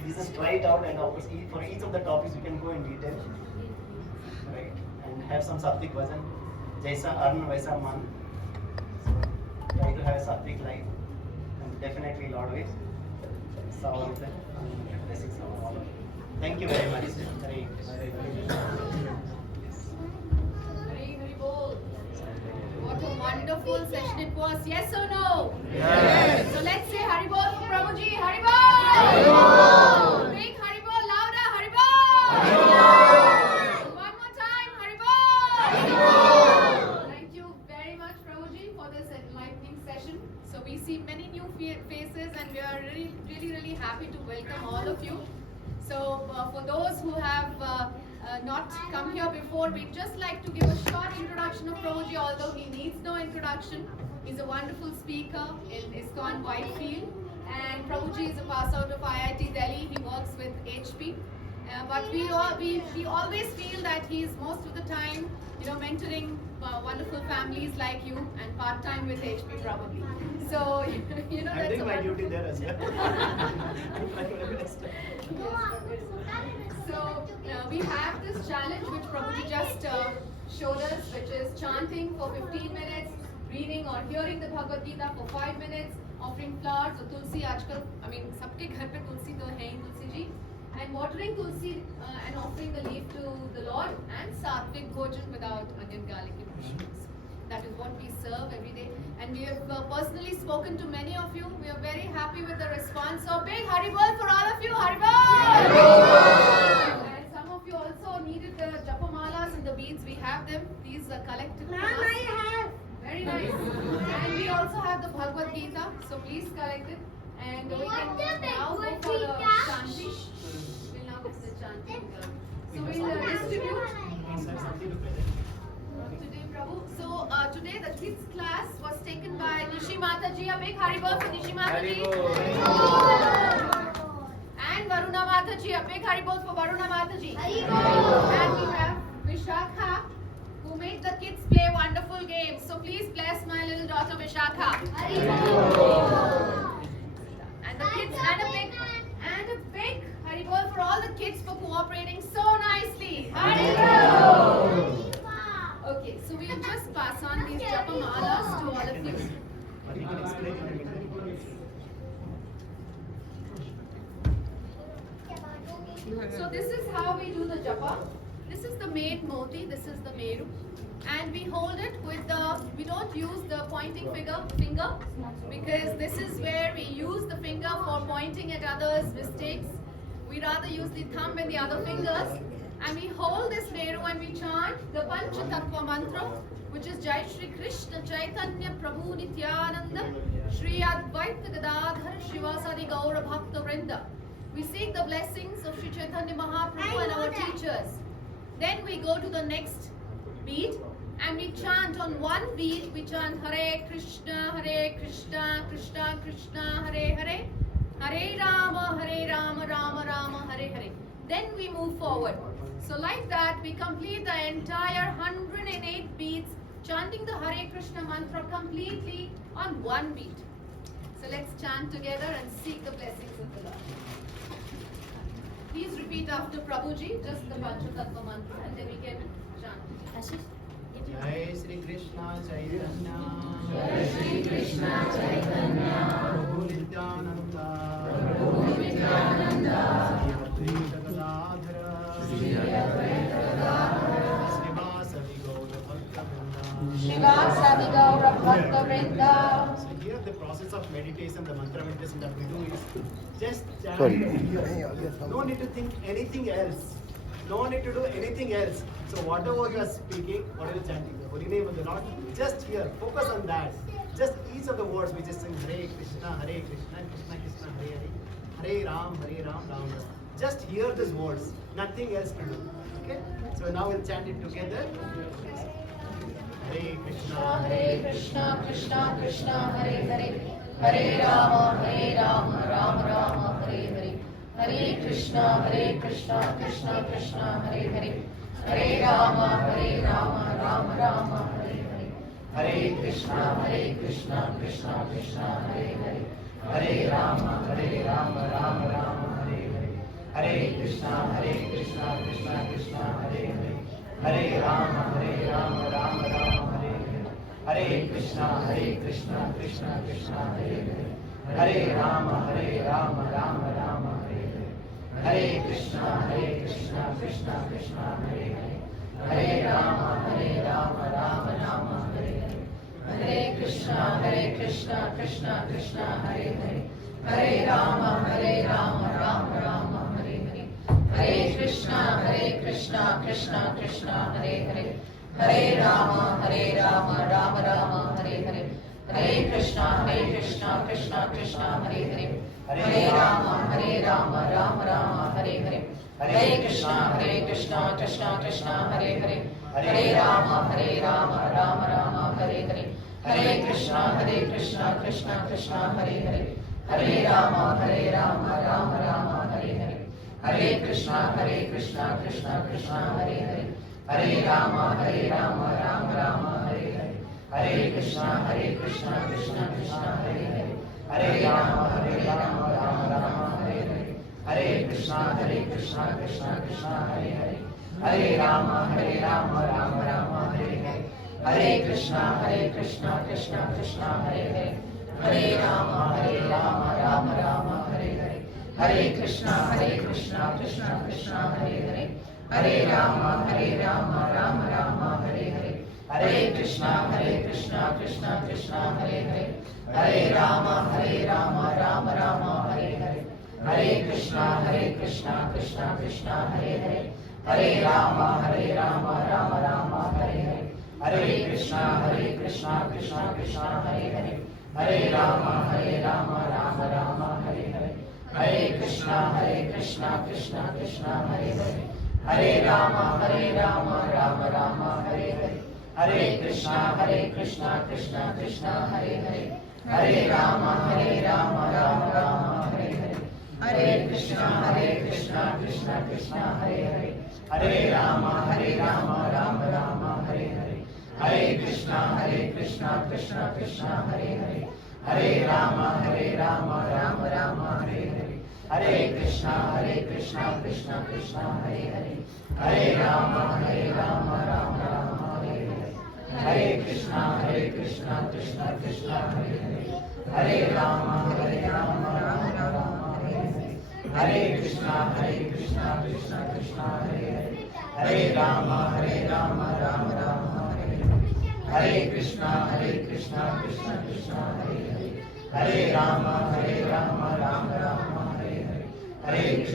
You just try it out, and of course, for each of the topics you can go in detail. Right? And have some sattvic vajan. Jaisa arn vaisa man. So try to have a sattvic life. And definitely Lord will solve the blessings of all of you. Thank you very much. Hare Hare Bol. What a wonderful session it was. Yes or no? Yes. So let's say Hare Bol for Prabhuji. Hare Bol. Big Hare Bol, louder. Hare Bol. One more time. Hare Bol. Thank you very much, Prabhuji, for this enlightening session. So we see many new faces, and we are really happy to welcome all of you. So for those who have not come here before, we'd just like to give a short introduction of Prabhuji, although he needs no introduction. He's a wonderful speaker in ISKCON Whitefield, and Prabhuji is a pass out of IIT Delhi. He works with HP. But we always feel that he's most of the time, mentoring wonderful families like you, and part-time with HP probably. So, I'm that's doing a my wonderful- duty there as well. So we have this challenge which Prabhuji just showed us, which is chanting for 15 minutes, reading or hearing the Bhagavad-Gita for 5 minutes, offering flowers or tulsi. Aajkal, sabke ghar pe tulsi to hai hi, tulsi ji, and watering tulsi and offering the leaf to the Lord, and sattvic bhojan without onion, garlic, and mushrooms. That is what we serve every day, and we have personally spoken to many of you. We are very happy with the response. So big Hare Bol for all of you. Hare Bol! And some of you also needed the japamalas and the beads. We have them. Please collect it. Ma'am, I have. Very nice. And we also have the Bhagavad-Gita. So please collect it. And we can now go for the chanting. We'll now go for the chanting. So we'll distribute. Today, Prabhu. So today the kids class was taken by Nishi Mataji. A big Hare Bol for Nishi Mataji. And Varuna Mataji. A big Hare Bol for Varuna Mataji. And we have Vishakha, who made the kids play wonderful games. So please bless my little daughter Vishakha. And the kids, and a big Hare Bol for all the kids for cooperating so nicely. Hare Bol. Okay, so we'll just pass on these japamalas to all of you. So this is how we do the japa. This is the main moti, this is the meru. And we hold it with we don't use the pointing finger, because this is where we use the finger for pointing at others' mistakes. We rather use the thumb and the other fingers. And we hold this meru and we chant the Pancha Tattva mantra, which is Jai Shri Krishna Chaitanya Prabhu Nityananda Shri Advaita Gadadhar Shivasari Gaura Bhakta Vrinda. We seek the blessings of Shri Chaitanya Mahaprabhu and our teachers. Then we go to the next beat and we chant on one beat. We chant Hare Krishna, Krishna Krishna, Hare Hare, Hare Rama, Rama Rama, Hare Hare. Then we move forward. So like that, we complete the entire 108 beats, chanting the Hare Krishna mantra completely on one beat. So let's chant together and seek the blessings of the Lord. Please repeat after Prabhuji, just the Panchatattva mantra, and then we can chant. Jai Shri Krishna Chaitanya. Jai Shri Krishna Chaitanya. Prabhu Nityananda. Prabhu Nityananda. Shri Advaita Gadadhara. Srivasadi Gaura Bhakta Vrinda. Shivasadi Gaura Bhakta Vrinda. So here the process of meditation, the mantra meditation that we do is just chant Sorry. here. No need to think anything else. No need to do anything else. So whatever you are speaking, whatever you are chanting, the holy name of the Lord, just here, focus on that. Just each of the words we just sing Hare Krishna, Krishna Krishna, Hare Hare, Hare Ram, Ram Ram. Just hear these words, nothing else to do. Okay? So now we'll chant it together. Hare Krishna, Krishna Krishna, Hare Hare, Hare Rama, Rama Rama, Hare Hare, Hare Krishna, Krishna Krishna, Hare Hare, Hare Rama, Rama Rama, Hare Hare, Hare Krishna, Krishna Krishna, Hare Hare, Hare Rama, Rama Rama, Hare Hare, Hare Krishna, Krishna Krishna, Hare Hare, Hare Rama, Rama Rama, Hare Hare, Hare Krishna, Krishna Krishna, Hare Hare, Hare Rama, Rama Rama, Hare Hare, Hare Krishna, Krishna Krishna, Hare Hare, Hare Rama, Rama Rama, Hare Hare, Hare Krishna, Krishna Krishna, Hare Hare, Hare Rama, Rama Rama, Hare Hare, Hare Krishna, Krishna Krishna, Hare Hare, Hare Rama, Rama Rama, Hare Hare, Hare Krishna, Krishna Krishna, Hare Hare, Hare Rama, Rama Rama, Hare Hare, Hare Krishna, Krishna Krishna, Hare Hare, Hare Rama, Rama Rama, Hare Hare, Hare Krishna, Krishna Hare Hare, Hare Rama, Rama Rama, Hare Hare, Hare Krishna, Krishna Krishna, Hare Hare, Hare Rama, Rama Rama, Hare Hare, Hare Krishna, Krishna Krishna, Hare Hare, Hare Rama, Rama Rama, Hare Hare, Hare Krishna, Krishna Krishna, Hare Hare, Hare Rama, Rama Rama, Hare Hare, Hare Krishna, Krishna Krishna, Hare Hare, Hare Rama, Rama Rama, Hare Hare, Hare Krishna, Krishna Krishna, Hare Hare, Hare Rama, Rama Rama, Hare Hare, Hare Krishna, Krishna Krishna, Hare Hare, Hare Rama, Rama Rama, Hare Hare, Hare Krishna, Krishna Krishna, Hare Hare, Hare Rama, Rama Rama, Hare Hare, Hare Krishna, Krishna Hare Hare, Hare Rama, Rama Rama, Hare Hare, Hare Krishna, Krishna Krishna, Hare Hare, Hare Rama, Rama Rama, Hare Hare, Hare Krishna, Krishna Krishna, Hare Hare, Hare Rama, Rama Rama, Hare Hare, Hare Krishna, Krishna Hare Hare, Hare Rama, Rama Rama, Hare Hare, Hare Krishna, Krishna Hare Hare, Hare Rama, Rama Rama, Hare Hare, Hare Krishna, Krishna Hare Hare, Hare Rama, Rama Rama, Hare Hare, Hare Krishna, Krishna Hare Hare, Hare Rama, Rama Rama, Hare Hare, Hare Krishna, Krishna Hare Hare, Hare Rama, Rama Rama, Hare Hare, Hare Krishna, Krishna Hare Hare, Hare Rama, Rama Rama, Hare Hare, Hare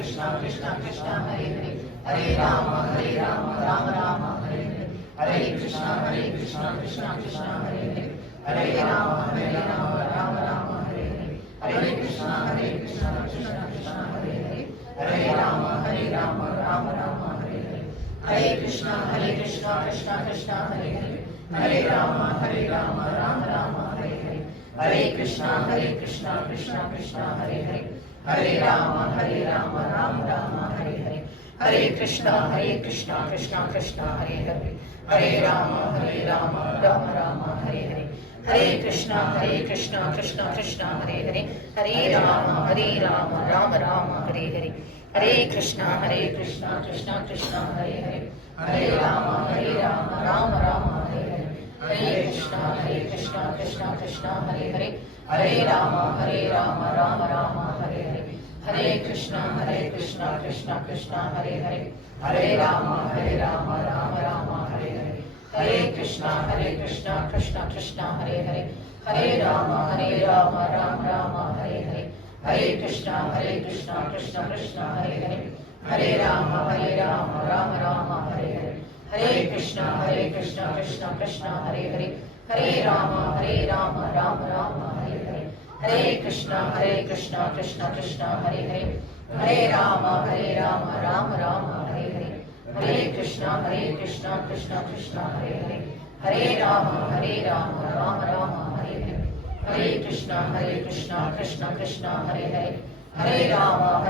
Krishna, Krishna Hare Hare, Hare Rama, Rama Rama, Hare Hare, Hare Krishna, Krishna Hare Hare, Hare Rama, Rama Rama, Hare Hare, Hare Krishna, Krishna Hare Hare, Hare Rama, Rama Rama, Hare Hare, Hare Krishna, Krishna Hare Hare, Hare Rama, Rama Rama, Hare Hare, Hare Krishna, Krishna Hare Hare, Hare Rama, Rama Rama, Hare Hare, Hare Krishna, Krishna Hare Hare, Hare Rama, Rama Rama, Hare Hare, Hare Krishna, Krishna Hare Hare, Hare Rama, Rama Rama, Hare Hare, Hare Krishna, Krishna Hare Hare, Hare Rama, Rama Rama, Hare Hare, Hare Krishna, Krishna Hare Hare, Hare Rama, Rama Rama, Hare Hare, Hare Krishna, Krishna Hare Hare, Hare Rama, Rama Rama, Hare Hare, Hare Krishna, Krishna Hare Hare, Hare Rama, Rama Rama, Hare Hare, Hare Krishna, Krishna Hare Hare, Hare Rama, Rama Rama, Hare Hare, Hare Krishna, Krishna Hare Hare, Hare Rama, Rama Rama, Hare Hare, Hare Krishna, Krishna Hare Hare, Hare Rama, Rama Rama, Hare Hare, Hare Krishna, Krishna Hare Hare, Hare Rama, Rama Rama, Hare Hare, Hare Krishna, Krishna Hare Hare, Hare Rama, Rama Rama, Hare Hare. Hare Krishna, Krishna Krishna, Hare Hare. Hare Rama,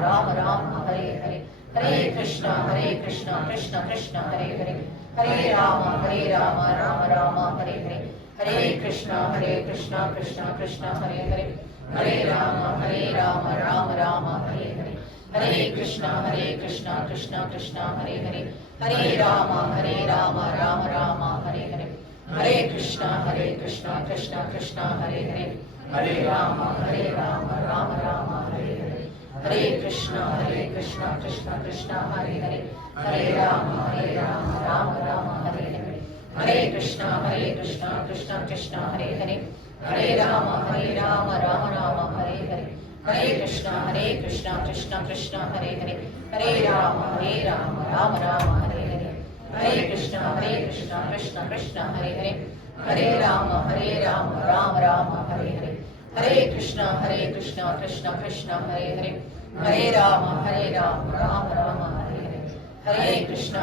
Rama Rama, Hare Hare. Hare Krishna, Krishna Krishna, Hare Hare. Hare Rama, Rama Rama, Hare Hare. Hare Krishna, Krishna Krishna, Hare Hare. Hare Rama, Rama Rama, Hare Hare. Hare Krishna, Krishna Krishna, Hare Hare. Hare Rama, Rama Rama, Hare Hare. Hare Krishna, Krishna Krishna, Hare Hare. Hare Rama, Rama Rama, Hare Hare. Hare Krishna, Krishna Krishna, Hare Hare. Hare Rama, Rama Rama, Hare Hare. Hare Krishna, Krishna Krishna, Hare Hare. Hare Rama, Rama Rama, Hare Hare. Hare Krishna, Krishna Krishna, Hare Hare. Hare Rama, Rama Rama, Hare Hare. Hare Krishna, Krishna Krishna, Hare Hare. Hare Rama, Rama Rama, Hare Hare. Hare Krishna, Krishna Krishna, Hare Hare. Hare Rama, Rama Rama, Hare Hare. Hare Krishna, Krishna Krishna, Hare Hare. Hare Rama, Rama Rama, Hare Hare. Hare Krishna,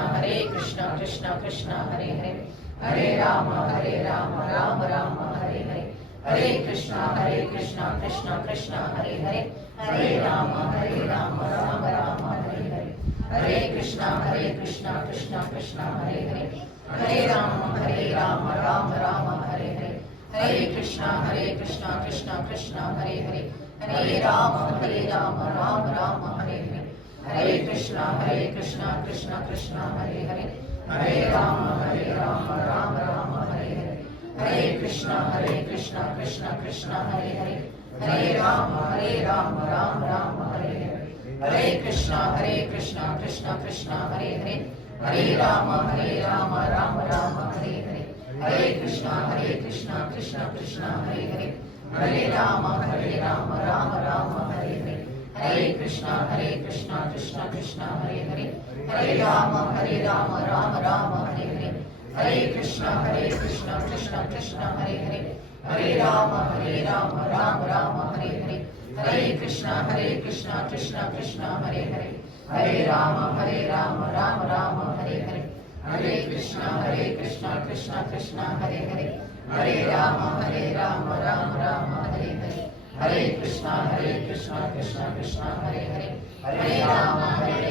Krishna Krishna, Hare Hare. Hare Rama, Rama Rama, Hare Hare. Hare Krishna, Krishna Krishna, Hare Hare. Hare Rama, Rama Rama, Hare Hare. Hare Krishna, Krishna Krishna, Hare Hare. Hare Rama, Rama Rama, Hare Hare. Hare Krishna, Krishna Krishna, Hare Hare. Hare Rama, Rama Rama, Hare Hare. Hare Krishna, Krishna Krishna, Hare Hare. Hare Rama, Rama Rama, Hare Hare. Hare Krishna, Krishna Krishna, Hare Hare. Hare Rama, Rama Rama, Hare Hare. Hare Krishna, Krishna Krishna, Hare Hare. Hare Rama, Rama Rama, Hare Hare. Hare Krishna, Krishna Krishna, Hare Hare. Hare Rama, Rama Rama, Hare Hare. Hare Krishna, Krishna Krishna, Hare Hare. Hare Rama, Rama Rama, Hare Hare. Hare Krishna, Krishna Krishna, Hare Hare. Hare Rama, Rama Rama, Hare Hare. Hare Krishna, Krishna Krishna, Hare Hare. Hare Rama, Rama Rama, Hare Hare. Hare Krishna, Krishna Krishna, Hare Hare. Hare Rama, Rama Rama, Hare Hare. Hare Krishna, Krishna Krishna, Hare Hare. Hare Rama,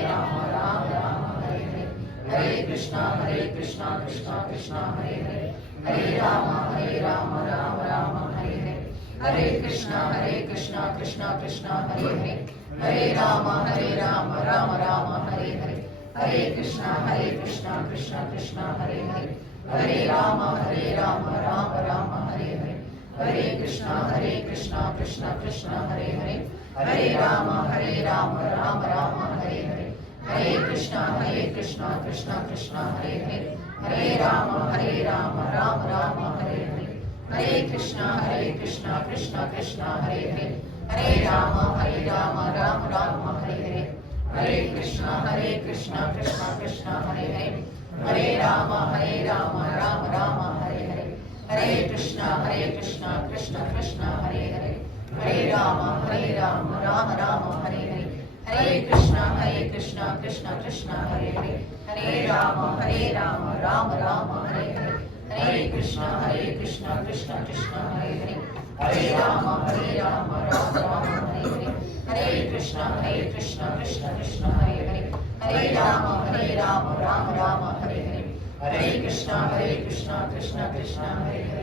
Rama Rama, Hare Hare. Hare Krishna, Krishna Krishna, Hare Hare. Hare Rama, Rama Rama, Hare Hare. Hare Krishna, Krishna Krishna, Hare Hare. Hare Rama, Rama Rama, Hare Hare. Hare Krishna, Krishna Krishna, Hare Hare. Hare Rama, Rama Rama, Hare Hare. Hare Krishna, Krishna Krishna, Hare Hare. Hare Rama, Rama Rama, Hare Hare. Hare Krishna, Krishna Krishna, Hare Hare. Hare Rama, Rama Rama, Hare Hare. Hare Krishna, Krishna Krishna, Hare Hare. Hare Rama, Rama Rama, Hare Hare. Hare Krishna, Krishna Krishna, Hare Hare. Hare Rama, Rama Rama, Hare Hare. Hare Krishna, Krishna Hare Hare. Hare Rama, Rama Rama, Hare Hare. Hare Krishna, Krishna Krishna, Hare Hare. Hare Rama, Rama Rama, Hare Hare. Hare Krishna, Krishna Hare Hare.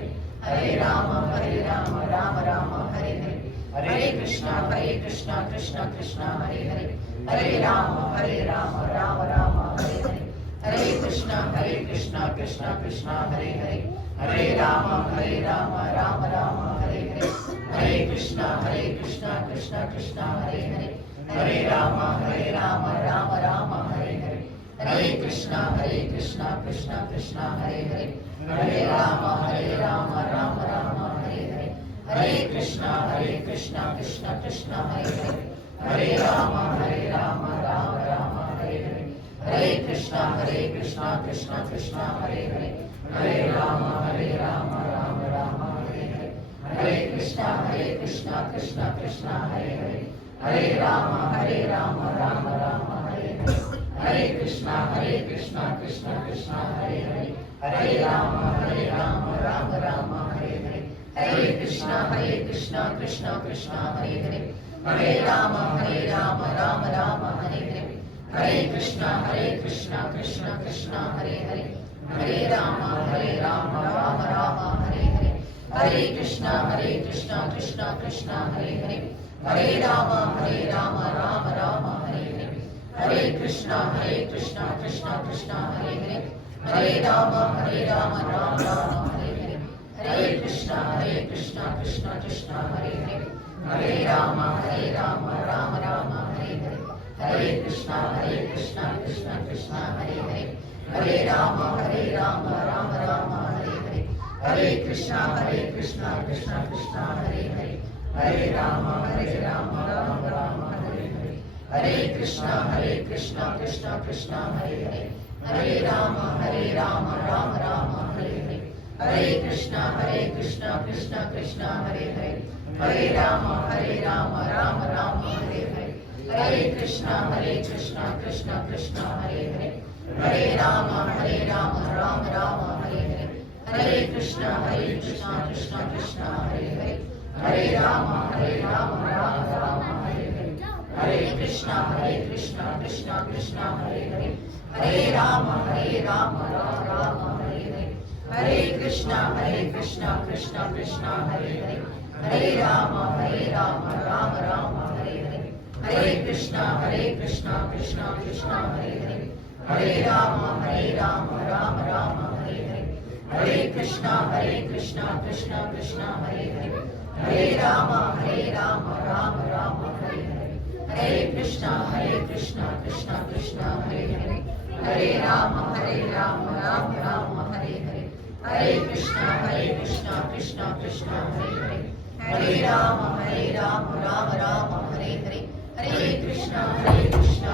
Hare Rama, Rama Rama, Hare Hare. Hare Krishna, Krishna Krishna, Hare Hare. Hare Rama, Rama Rama, Hare Hare. Hare Krishna, Krishna Krishna, Hare Hare. Hare Rama, Rama Rama, Hare Hare. Hare Krishna, Krishna Krishna, Hare Hare. Hare Rama, Rama Rama, Hare Hare. Hare Krishna, Krishna Krishna, Hare Hare. Hare Rama, Rama Rama, Hare Hare. Hare Krishna, Krishna Krishna, Hare Hare. Hare Rama, Rama Rama, Hare Hare. Hare Krishna, Krishna Krishna, Hare Hare. Hare Rama, Rama Rama, Hare Hare. Hare Krishna, Krishna Krishna, Hare Hare. Hare Rama, Rama Rama, Hare Hare. Hare Krishna, Krishna Krishna, Hare Hare. Hare Rama, Rama Rama, Hare Hare. Hare Krishna, Krishna Krishna, Hare Hare, Hare Rama, Rama Rama, Hare Hare, Hare Krishna, Krishna Krishna, Hare Hare, Hare Rama, Rama Rama, Hare Hare, Hare Krishna, Krishna Krishna, Hare Hare, Hare Rama, Rama Rama, Hare Hare, Hare Krishna, Krishna Krishna, Hare Hare, Hare Rama, Rama Rama, Hare Hare, Hare Krishna, Krishna Krishna, Hare Hare, Hare Rama, Rama Rama, Hare Hare, Hare Krishna, Krishna Krishna, Hare Hare, Hare Rama, Rama Rama, Hare Hare, Hare Krishna, Krishna Krishna, Hare Hare, Hare Rama, Rama Rama, Hare Hare, Hare Krishna, Krishna Krishna, Hare Hare, Hare Rama, Rama Rama, Hare Hare, Hare Krishna, Krishna Krishna, Hare Hare, Hare Rama, Rama Rama, Hare Hare, Hare Krishna, Krishna Krishna, Hare Hare, Hare Rama, Rama Rama, Hare Hare, Hare Krishna, Krishna Krishna, Hare Hare, Hare Rama, Rama Rama, Hare Hare, Hare Krishna, Krishna Krishna, Hare Hare, Hare Rama, Rama Rama, Hare Hare, Hare Krishna, Krishna Krishna, Hare Hare, Hare Rama, Rama, Hare Hare, Hare Krishna, Krishna Krishna, Hare Hare, Hare Rama, Rama, Hare Hare, Hare Krishna, Krishna Krishna, Hare Hare, Hare Rama, Rama, Hare Hare, Hare Krishna, Krishna Krishna, Hare Hare, Hare Rama, Rama, Hare Hare, Hare Krishna, Krishna Krishna, Hare Hare, Hare Rama, Rama, Hare Hare, Hare Krishna, Krishna Krishna, Hare Hare, Hare Rama, Rama, Hare Hare, Hare Krishna,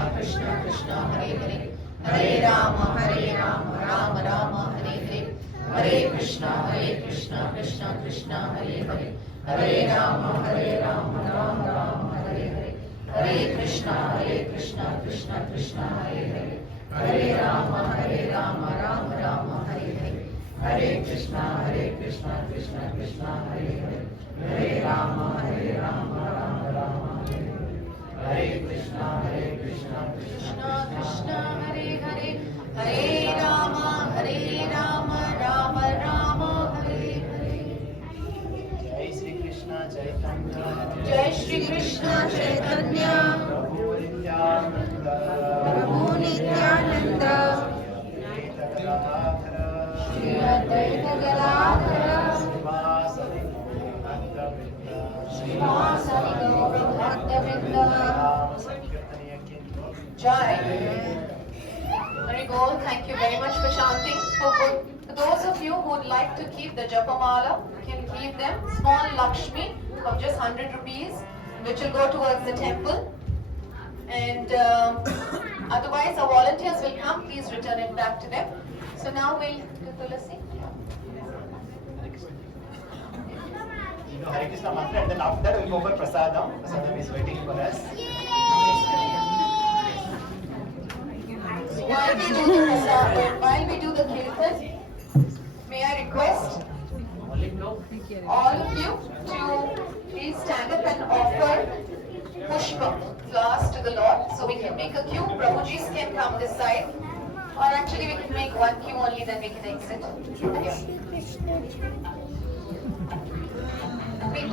Krishna Krishna, Hare Hare, Hare Rama, Rama, Hare Hare, Hare Krishna, Krishna Krishna, Hare Hare, Hare Rama, Rama, Hare Hare, Hare Krishna, Krishna Krishna, Hare Hare, Hare Rama, Rama, Hare Hare, Hare Krishna, Krishna Krishna, Hare Hare, Hare Rama, Rama, Hare Hare, Hare Krishna, Krishna Krishna, Hare Hare, Hare Rama, Rama Rama, Hare Hare. Jai Shri Krishna Chaitanya. Jai Shri Krishna Chaitanya. Prabhu Nityananda. Prabhu Nityananda. Shri Advaita Gadadhara. Srivasadi Gaura Srivasadi Gaura Bhakta Jai. Very good. Thank you very much for chanting. For those of you who would like to keep the Japamala, you can keep them. Small Lakshmi of just 100 rupees, which will go towards the temple. And otherwise, our volunteers will come. Please return it back to them. So now we'll do Tulasi. You know Hare Krishna mantra, and then after that we'll go for prasadam. Prasadam is waiting for us. While we do the kirtan, may I request all of you to please stand up and offer pushpa, flowers to the Lord, so we can make a queue. Prabhujis can come this side, or actually we can make one queue only, then we can exit. Wait.